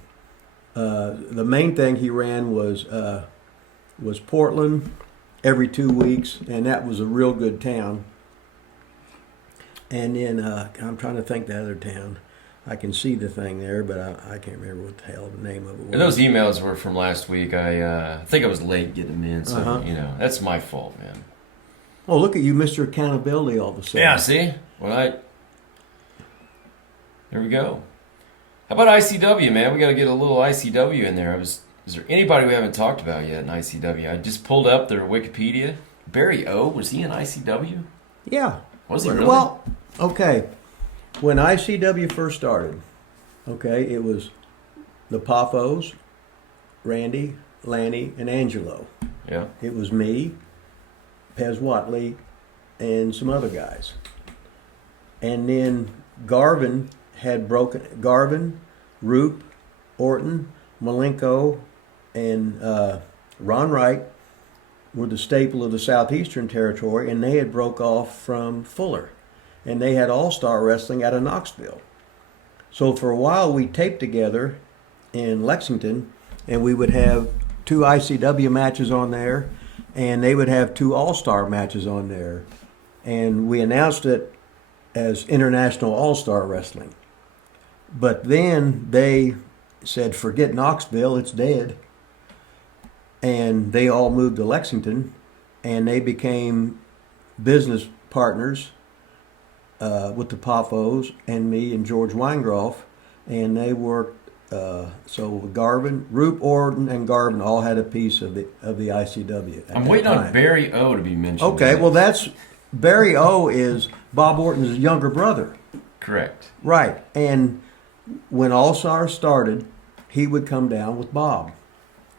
The main thing he ran was Portland every 2 weeks, and that was a real good town. And then I'm trying to think the other town. I can see the thing there, but I can't remember what the hell the name of it was. And those emails were from last week. I think I was late getting them in, so you know that's my fault, man. Oh, look at you, Mr. Accountability, all of a sudden. Yeah, see? There we go. How about ICW, man? We got to get a little ICW in there. Is there anybody we haven't talked about yet in ICW? I just pulled up their Wikipedia. Barry O, was he in ICW? Yeah. Was he really? Well, okay. When ICW first started, okay, it was the Poffos, Randy, Lanny, and Angelo. Yeah. It was me, Pez Watley, and some other guys. And then Garvin, Roop, Orton, Malenko, and Ron Wright were the staple of the Southeastern Territory, and they had broke off from Fuller. And they had All-Star Wrestling out of Knoxville. So for a while we taped together in Lexington, and we would have 2 ICW matches on there, and they would have 2 All-Star matches on there. And we announced it as International All-Star Wrestling. But then they said, forget Knoxville, it's dead. And they all moved to Lexington, and they became business partners with the Poffos and me and George Weingroff, and they worked. So Garvin, Roop, Orton, and Garvin all had a piece of the ICW. I'm waiting on Barry O to be mentioned. Okay, well that's Barry O is Bob Orton's younger brother. Correct. Right, and when All Stars started, he would come down with Bob.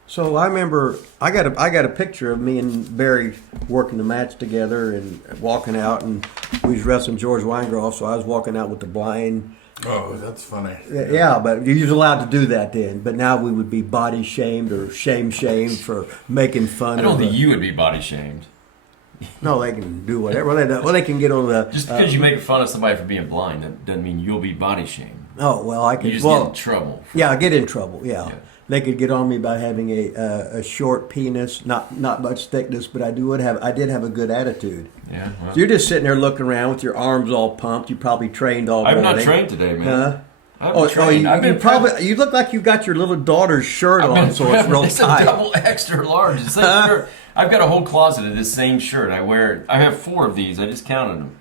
So I remember I got a picture of me and Barry working the match together and walking out, and we was wrestling George Weingroff, so I was walking out with the blind. Oh, that's funny. Yeah, but you was allowed to do that then. But now we would be body shamed or shamed for making fun. I don't think you would be body shamed. No, they can do whatever. Well, they can get on the. Just because you make fun of somebody for being blind, that doesn't mean you'll be body shamed. Oh well, I can. You just get in trouble. Yeah, I get in trouble. Yeah. they could get on me about having a short penis, not much thickness, but I did have a good attitude. Yeah. Well, So you're just sitting there looking around with your arms all pumped. You probably trained all I'm morning. not trained today, man. Huh? I haven't trained. you, I've been you look like you got your little daughter's shirt on, so it's real it's tight. a double extra large. It's like shirt. I've got a whole closet of this same shirt. I wear it. I have 4 of these. I just counted them.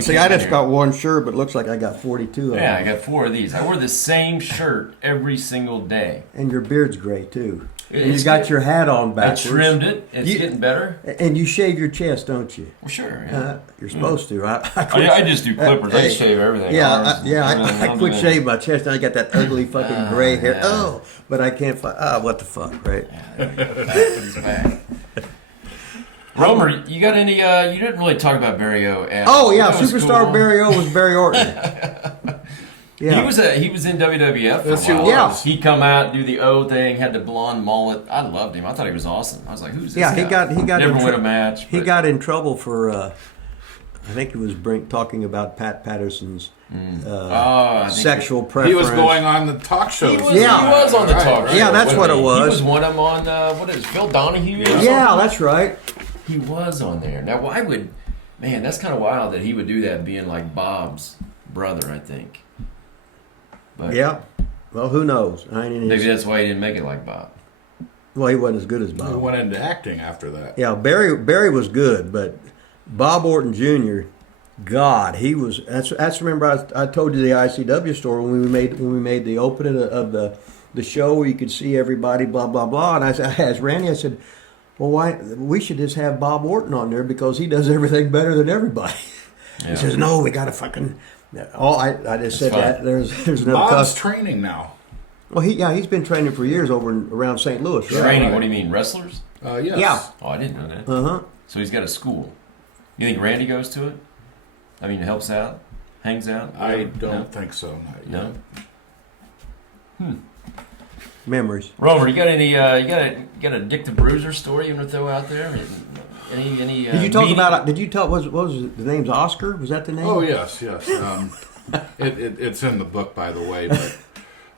See, I just got one shirt, but it looks like I got 42 of Yeah, I them. got 4 of these. I wear the same shirt every single day. And your beard's gray, too. And you It's got good. your hat on I backwards. trimmed it. It's getting better. And you shave your chest, don't you? Well, sure. Yeah. You're supposed to, right? I just do clippers. I just Hey, shave everything. Yeah, Arms, I everything. quit shaving my chest, and I got that ugly fucking gray hair. yeah. Oh, but I can't find. What the fuck, right? He's back. Romer, you got any? You didn't really talk about Barry O. Oh yeah, That was superstar cool. Barry O was Barry Orton. Yeah, He was in WWF for Yes, a he while. was. He'd come out, do the O thing, had the blonde mullet. I loved him. I thought he was awesome. I was like, who's this Yeah, guy? he got never in win a tr- match. he but- got in trouble for. I think he was talking about Pat Patterson's I think sexual preference. He was going on the talk shows. He was on the Right, talk right. show. Yeah, that's wasn't what it he? was. He was one of them on what is it, Phil Donahue? or Yeah, something? that's right. He was on there. Now, why would man? That's kind of wild that he would do that, being like Bob's brother. I think. But Yeah. Well, who knows? I ain't in maybe his, that's why he didn't make it like Bob. well, he wasn't as good as He Bob. went into acting after that. Yeah, Barry was good, but Bob Orton Jr. God, he was. That's remember I told you the ICW story when we made the opening of the show where you could see everybody, blah blah blah. And I asked Randy, I said, well, why we should just have Bob Orton on there because he does everything better than everybody. Yeah. He says, no, we got to fucking. Oh, I just said fine. that. There's no Bob's cuss. training now. Well, he's been training for years around St. Louis, right? Training? right. What do you mean, wrestlers? Yes. Yeah. Oh, I didn't know that. Uh huh. So he's got a school. You think Randy goes to it? I mean, helps out, hangs out. I don't think so. Not yet. No. Memories. Romer, you got any? You got a Dick the Bruiser story you want to throw out there? Any? Did you talk meeting? about? Did you talk? What was the name's Oscar? Was that the name? Oh yes, yes. It's in the book, by the way. But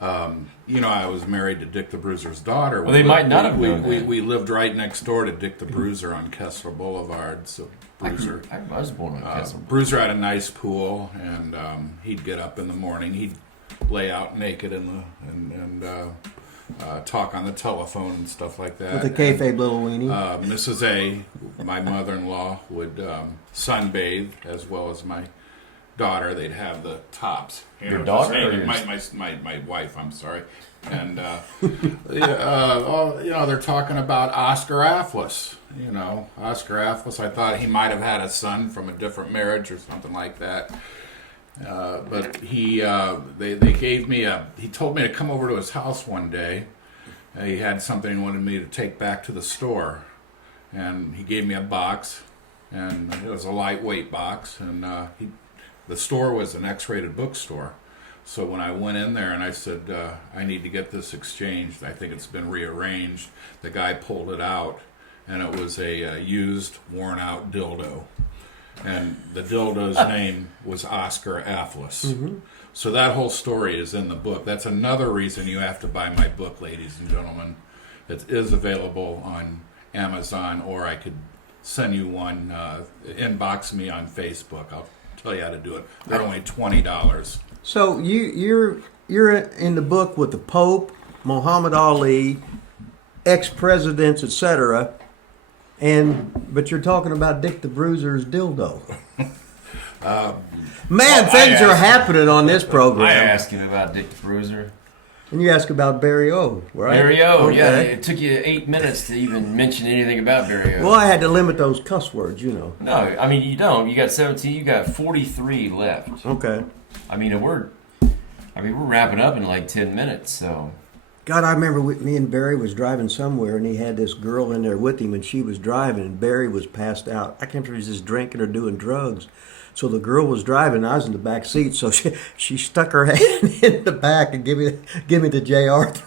I was married to Dick the Bruiser's daughter. Well, they might not have we, known we, that. we lived right next door to Dick the Bruiser on Kessler Boulevard. So Bruiser. I was born on Castle. Bruiser had a nice pool, and he'd get up in the morning. He'd lay out naked and talk on the telephone and stuff like that. With the kayfabe little weenie. Mrs. A, my mother-in-law, would sunbathe, as well as my daughter. They'd have the tops. Your daughter or yours? My wife. I'm sorry. And they're talking about Oscar Affles. Oscar Affles. I thought he might have had a son from a different marriage or something like that. But they gave me he told me to come over to his house one day. He had something he wanted me to take back to the store. And he gave me a box, and it was a lightweight box. And the store was an X-rated bookstore. So when I went in there and I said, I need to get this exchanged, I think it's been rearranged, the guy pulled it out, and it was a used, worn-out dildo. And the dildo's name was Oscar Affles. Mm-hmm. So that whole story is in the book. That's another reason you have to buy my book, ladies and gentlemen. It is available on Amazon, or I could send you one. Inbox me on Facebook. I'll tell you how to do it. They're only $20. So you're in the book with the Pope, Muhammad Ali, ex-presidents, etc. But you're talking about Dick the Bruiser's dildo. Man, things are happening on this I program. asked him about Dick the Bruiser. And you ask about Barry O, right? Barry O. Yeah, Okay. it took you 8 minutes to even mention anything about Barry O. Well, I had to limit those cuss words, No, I mean you don't. You got 17. You got 43 left. Okay. I mean we're wrapping up in like 10 minutes. So God, I remember me and Barry was driving somewhere, and he had this girl in there with him, and she was driving, and Barry was passed out. I can't remember if he was just drinking or doing drugs. So the girl was driving, and I was in the back seat, so she stuck her hand in the back and give me the J. Arthur.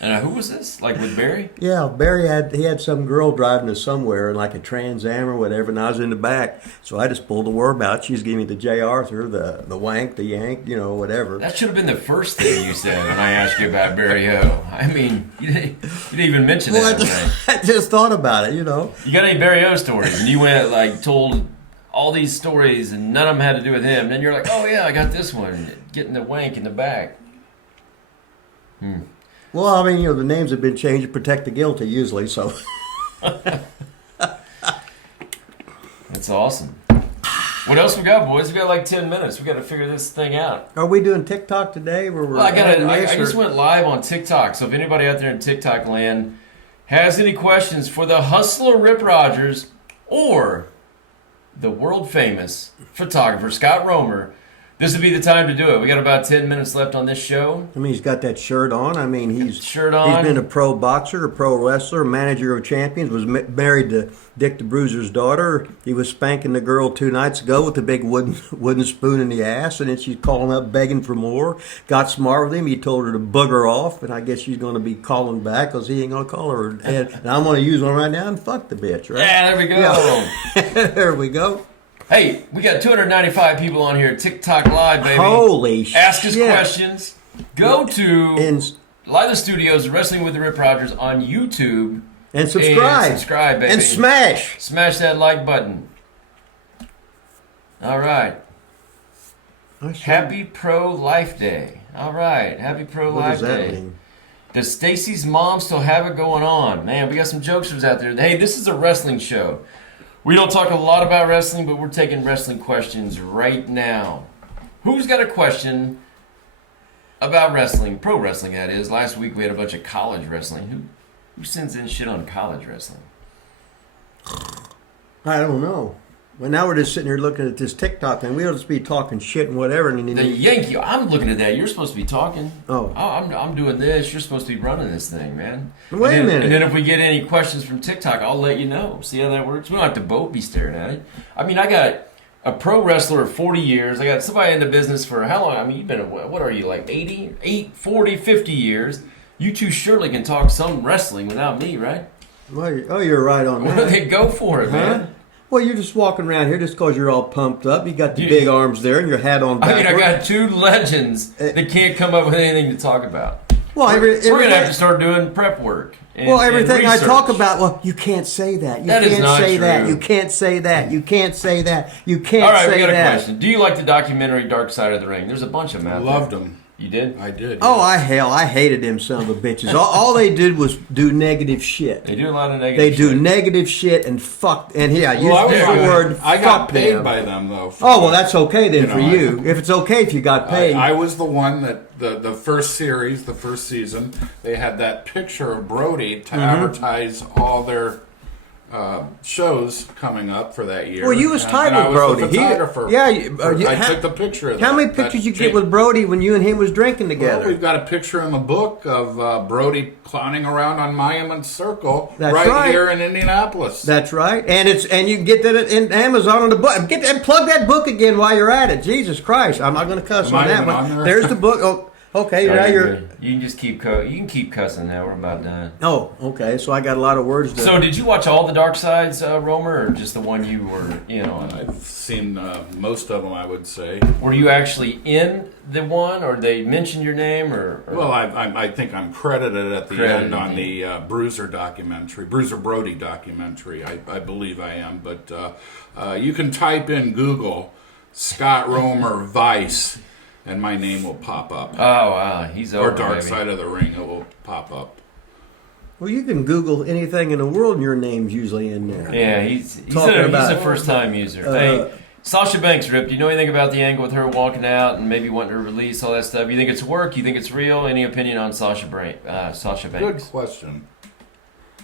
And who was this? Like with Barry? Yeah, Barry had some girl driving us somewhere in like a Trans Am or whatever, and I was in the back, so I just pulled the word out. She was giving me the J. Arthur, the wank, the yank, whatever. That should have been the first thing you said when I asked you about Barry O. I mean, you didn't even mention Well, that. I just thought about it, You got any Barry O stories? And you went like told all these stories, and none of them had to do with him. And then you're like, oh yeah, I got this one, getting the wank in the back. Well, I mean, the names have been changed to protect the guilty usually, so. That's awesome. What else we got, boys? We got like 10 minutes. We got to figure this thing out. Are we doing TikTok today? Where we're Well, I just went live on TikTok. So if anybody out there in TikTok land has any questions for the hustler Rip Rogers or the world famous photographer Scott Romer, this would be the time to do it. We got about 10 minutes left on this show. I mean, he's got that shirt on. I mean, he's Shirt on. He's been a pro boxer, a pro wrestler, manager of champions. Was married to Dick the Bruiser's daughter. He was spanking the girl 2 nights ago with a big wooden spoon in the ass, and then she's calling up begging for more. Got smart with him. He told her to bugger off, and I guess she's going to be calling back because he ain't going to call her. And I'm going to use one right now and fuck the bitch. Right? Yeah, there we go. Yeah. There we go. Hey, we got 295 people on here. TikTok Live, baby. Holy shit. Ask us questions. Go to And Lila Studios, Wrestling with the Rip Rogers on YouTube. And subscribe. And subscribe, baby. And smash. Smash that like button. All right. Happy Pro Life Day. All right. Happy Pro What Life does that Day. mean? Does Stacy's mom still have it going on? Man, we got some jokesters out there. Hey, this is a wrestling show. We don't talk a lot about wrestling, but we're taking wrestling questions right now. Who's got a question about wrestling? Pro wrestling, that is. Last week we had a bunch of college wrestling. Who sends in shit on college wrestling? I don't know. Well, now we're just sitting here looking at this TikTok thing. We'll just be talking shit and whatever. And The Yankee, I'm looking at that. You're supposed to be talking. Oh. I'm doing this. You're supposed to be running this thing, man. Wait a minute. And then if we get any questions from TikTok, I'll let you know. See how that works? We don't have to both be staring at it. I mean, I got a pro wrestler of 40 years. I got somebody in the business for how long? I mean, you've been, what are you, like 80, 40, 50 years? You two surely can talk some wrestling without me, right? Well, oh, you're right on that. Okay, go for it, man. Well, you're just walking around here just because you're all pumped up. You got the big arms there and your hat on I mean, backward. I got two legends that can't come up with anything to talk about. Well, We're going to have to start doing prep work. Well, everything I research. talk about, well, you can't say that. You That is can't not say that. true. You can't say that. You can't say that. You can't All right, say we got a that. question. Do you like the documentary Dark Side of the Ring? There's a bunch of them out Loved there. them. You did? I did. Oh, yeah. I hated them son of a bitches. All they did was do negative shit. They do a lot of negative They do shit. negative shit and fuck. And yeah, use Well, the word I got fuck paid them. by them though. for Oh, well, that. that's okay then You for know, you. If it's okay if you got paid. I was the one that the first series, the first season, they had that picture of Brody to advertise all their shows coming up for that year. Well, you was tied and I with was Brody. the photographer. I how, took the picture of how that. many That pictures you get changed- with Brody when you and him was drinking together? Well, we've got a picture in the book of Brody clowning around on Monument Circle That's right. here in Indianapolis. That's right, and you can get that in Amazon on the book. Get and plug that book again while you're at it. Jesus Christ, I'm not going to cuss Am on I that even one. on there? There's the book. Oh, okay, No, now you're you're. good. You can just keep you can keep cussing now. We're about done. Oh, okay. So I got a lot of words. So, did you watch all the Dark Sides, Romer, or just the one you were on? I've seen most of them, I would say. Were you actually in the one, or they mentioned your name, or? Well, I think I'm credited at the Credited, end on yeah. the Bruiser documentary, Bruiser Brody documentary. I believe I am, but you can type in Google Scott Romer Vice, and my name will pop up. Oh wow, he's over, Or Dark baby. Side of the Ring, it will pop up. Well, you can Google anything in the world, and your name's usually in there. Yeah, he's Talking about- a first time user. Hey, Sasha Banks, Rip, do you know anything about the angle with her walking out and maybe wanting to release all that stuff? You think it's work? You think it's real? Any opinion on Sasha Good Banks? question.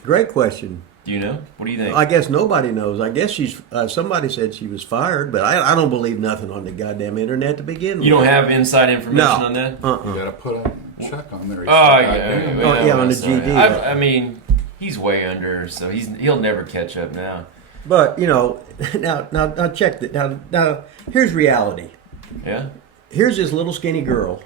Great question. Do you know? What do you think? I guess nobody knows. I guess she's. Somebody said she was fired, but I don't believe nothing on the goddamn internet to begin with. You don't have inside information No. on that? You Uh-uh. got to put a check on there. yeah, on the sorry. GD. I mean, he's way under, so he'll never catch up now. But now check that. Now here's reality. Yeah. Here's this little skinny girl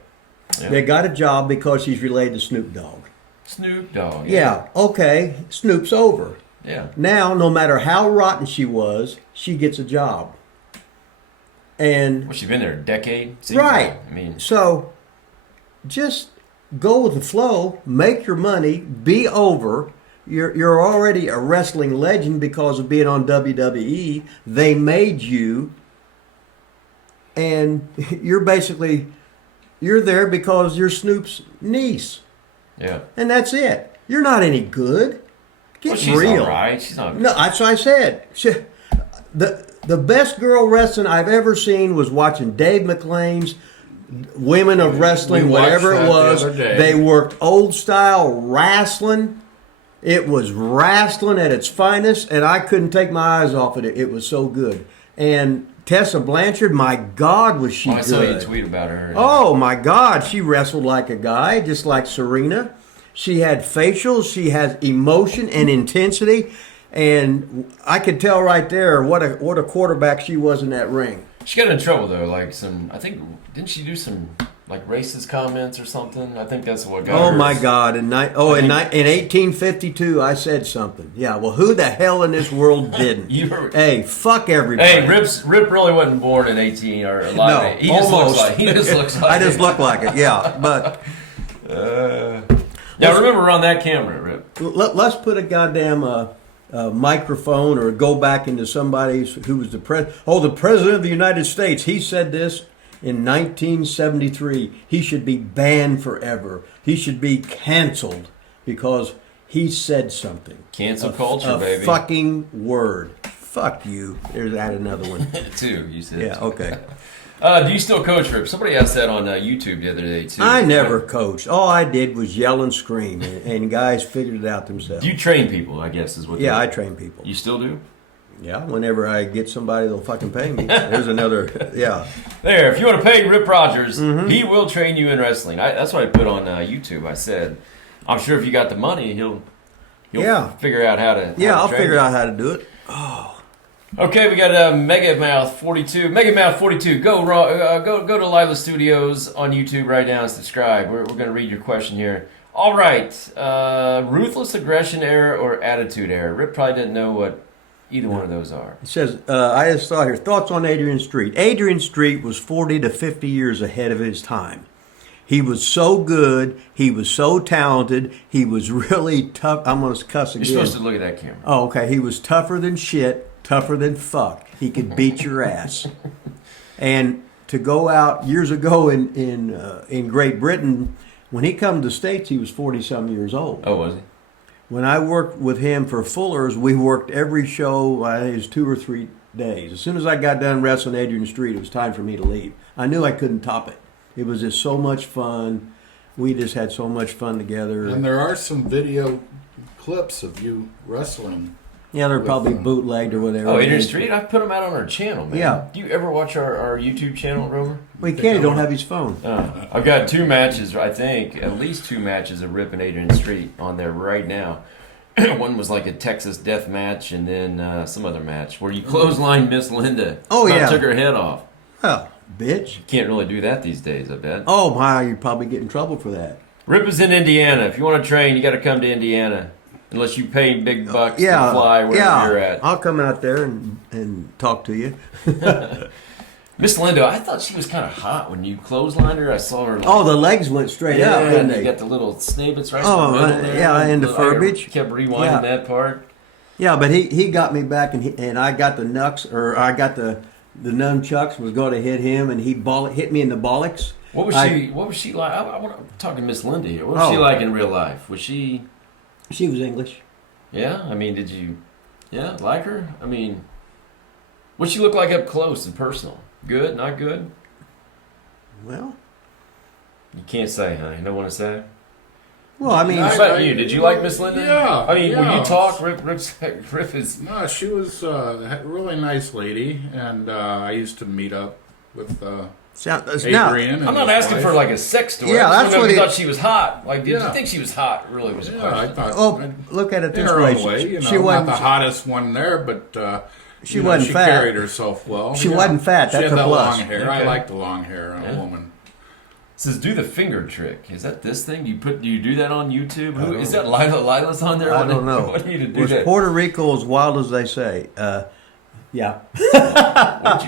Yeah. that got a job because she's related to Snoop Dogg. Snoop Dogg. Yeah, okay, Snoop's over. Yeah. Now, no matter how rotten she was, she gets a job. And Well, she's been there a decade. Seems right. like. I mean, So just go with the flow, make your money, be over. You're already a wrestling legend because of being on WWE. They made you, and you're there because you're Snoop's niece, yeah. and that's it. You're not any good. Get Well, she's real. all right. She's not. No, that's what I said. The best girl wrestling I've ever seen was watching Dave McLean's Women of Wrestling, We watched whatever it that was. the other day. They worked old style wrestling. It was wrestling at its finest, and I couldn't take my eyes off it. It was so good. And Tessa Blanchard, my God, was she I saw you good. tweet about her. Oh my God, she wrestled like a guy, just like Serena. She had facials, she had emotion and intensity, and I could tell right there what a quarterback she was in that ring. She got in trouble though. Like I think, didn't she do some like racist comments or something? I think that's what got Oh her. my God! In 1852, I said something. Yeah, well, who the hell in this world didn't? You were, Hey, fuck everybody. hey, Rip really wasn't born in 18 or alive. No, he just almost. looks like he just looks like I just look like it. Yeah, but Now remember around that camera, Rip. let's put a goddamn microphone or go back into somebody who was the president of the United States. He said this in 1973. He should be banned forever. He should be canceled because he said something. Cancel culture, a baby. fucking word. Fuck you. There's that another one. Two, you said. Yeah, okay. Do you still coach, Rip? Somebody asked that on YouTube the other day too. I never coached. All I did was yell and scream, and guys figured it out themselves. Do you train people? I guess is what. Yeah, I train people. You still do? Yeah, whenever I get somebody, they'll fucking pay me. There's another, yeah. There, if you want to pay Rip Rogers, he will train you in wrestling. That's what I put on YouTube. I said, I'm sure if you got the money, he'll Yeah. figure out how to. Yeah, how to I'll train figure you. out how to do it. Okay, we got Mega Mouth 42. Mega Mouth 42. Go to Lila Studios on YouTube right now and subscribe. We're going to read your question here. All right, ruthless aggression era or attitude era? Rip probably didn't know what either one of those are. It says, I just thought here, thoughts on Adrian Street. Adrian Street was 40 to 50 years ahead of his time. He was so good. He was so talented. He was really tough. I'm going to cuss again. You're supposed to look at that camera. Oh, okay. He was tougher than shit, tougher than fuck. He could beat your ass. And to go out years ago in Great Britain, when he come to the States, he was 40-some years old. Oh, was he? When I worked with him for Fuller's, we worked every show. It was 2 or 3 days. As soon as I got done wrestling Adrian Street, it was time for me to leave. I knew I couldn't top it. It was just so much fun. We just had so much fun together. And there are some video clips of you wrestling. Yeah, they're probably bootlegged or whatever. Oh, Adrian Street? I've put him out on our channel, man. Yeah. Do you ever watch our YouTube channel, Rover? Well, he can't. He don't have his phone. I've got 2 matches, I think, at least 2 matches of Rip and Adrian Street on there right now. One was like a Texas death match, and then some other match where you clothesline Miss Linda. Oh, yeah. Took her head off. Well, bitch. Can't really do that these days, I bet. Oh, my, you'd probably get in trouble for that. Rip is in Indiana. If you want to train, you got to come to Indiana. Unless you pay big bucks to fly wherever you're at. I'll come out there and talk to you. Miss Linda, I thought she was kind of hot when you clotheslined her. I saw her. Like, Oh, the legs went straight yeah, up, didn't and they? you got the little snippets right Oh, in the middle there. yeah, and the I verbiage. kept rewinding Yeah. that part. Yeah, but he got me back, and I got the knucks, or I got the nunchucks, was going to hit him, and he hit me in the bollocks. What was she like? I'm talking Miss Linda here. What was she Oh. like in real life? Was she? She was English. Yeah, I mean, did you? Yeah, like her? I mean, what'd she look like up close and personal? Good, not good? Well, You can't say, huh? You don't want to say? well, I mean, What about you? Did you like Miss Linda? Yeah, I mean, when yeah. you talk, Rip is. No, she was a really nice lady, and I used to meet up with now, Adrian. and I'm not his asking wife. for like a sex story. Yeah, I just that's wanna know what if you he- thought she was hot. Like, did you Yeah. think she was hot? Really was a Yeah, I question. thought. oh, look at it in this her way. own way, you know, She not wasn't. the hottest one there, but She wasn't she fat. carried herself well. She wasn't fat, She that's had a that plus. long hair. I Okay. like the long hair on Yeah. a woman. says do the finger trick. Is that this thing? Do you do that on YouTube? Who don't is that? Lila's on there? I don't know. What do you to do Was that? Puerto Rico as wild as they say? Yeah,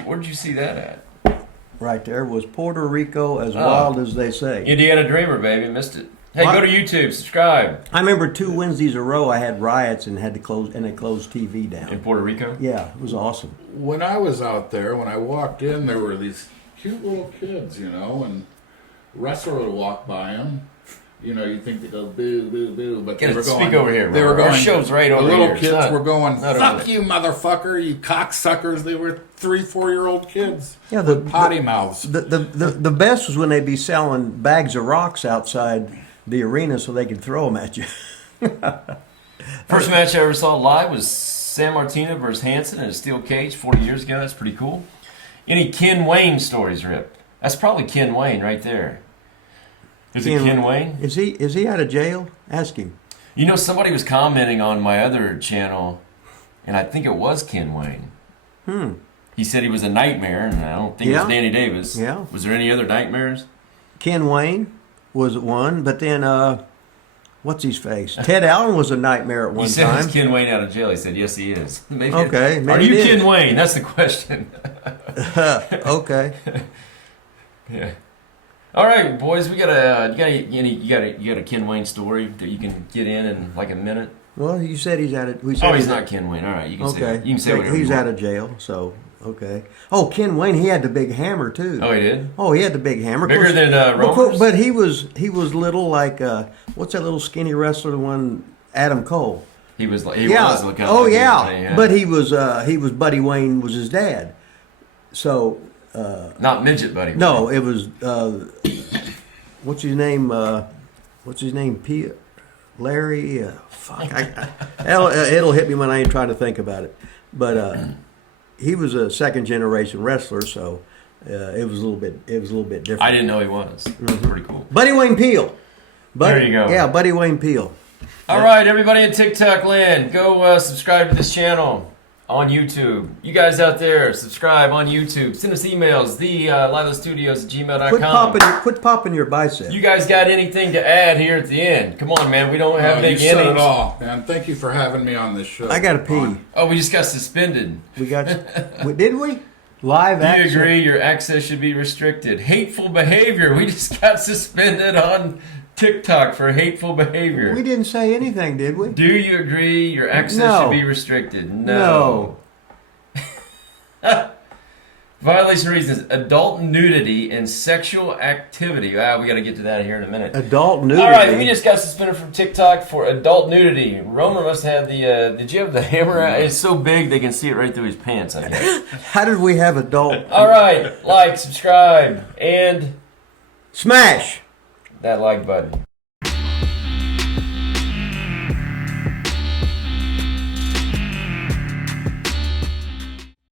Where'd you see that at? right there. Was Puerto Rico as Oh. wild as they say? Indiana Dreamer, baby. Missed it. Hey, What? go to YouTube, subscribe. I remember 2 Wednesdays in a row I had riots and had to close, and they closed TV In down. Puerto Rico? Yeah, it was awesome. When I was out there, when I walked in, there were these cute little kids, you know, and wrestler would walk by them. You know, you think they go boo, boo, boo, but they Get were it, going. speak over here, They bro. were going. Our show's right over The little here. It's kids not- were going. not over Fuck there." you, motherfucker! You cocksuckers! They were 3-4-year-old kids. Yeah, with potty mouths. The best was when they'd be selling bags of rocks outside the arena so they could throw them at you. First match I ever saw live was San Martino versus Hansen in a steel cage 40 years ago. That's pretty cool. Any Ken Wayne stories, Rip? That's probably Ken Wayne right there. Is it Ken Wayne? Is he out of jail? Ask him. You know, somebody was commenting on my other channel, and I think it was Ken Wayne. He said he was a nightmare, and I don't think it Yeah. was Danny Davis. Yeah. Was there any other nightmares? Ken Wayne was one, but then what's his face? Ted Allen was a nightmare at You one said time. is Ken Wayne out of jail? He said, yes, he is. Maybe Okay, Are maybe you it is. Ken Wayne? That's the question. Okay. Yeah. All right, boys. We got a you got a Ken Wayne story that you can get in like a minute. Well, you said he's out of. We said Oh, he's not Ken Wayne. All right, you can say Okay. you can say So whatever he's you out want. of jail. So okay. Oh, Ken Wayne, he had the big hammer too. Oh, he did. Oh, he had the big hammer. Of Bigger course- than of course- Romer's? But he was little like what's that little skinny wrestler? The one Adam Cole. He was like Yeah. was looking. Oh like he was yeah. playing, But he was Buddy Wayne was his dad. So not midget buddy. no, it was what's his name? What's his name? Larry. Fuck. It'll hit me when I ain't trying to think about it. But he was a second generation wrestler, so it was a little bit different. I didn't know he was. That's pretty cool. Buddy Wayne Peel. There you go. Yeah, Buddy Wayne Peel. All right, everybody in TikTok land, go subscribe to this channel on YouTube. You guys out there, subscribe on YouTube. Send us emails, lilastudios@gmail.com. Quit popping your bicep. You guys got anything to add here at the end? Come on, man. We don't have You big said it innings. all, man. Thank you for having me on this show. I gotta pee. Oh, we just got suspended. We got. Did we? Live Do you action. agree your access should be restricted? Hateful behavior. We just got suspended on TikTok for hateful behavior. We didn't say anything, did we? Do you agree your access No. should be restricted? No. Violation reasons: adult nudity and sexual activity. We got to get to that here in a minute. Adult nudity. All right, we just got suspended from TikTok for adult nudity. Romer must have the. Did you have the hammer? It's so big they can see it right through his pants. I guess. How did we have adult? All right, like, subscribe, and Smash. that like button.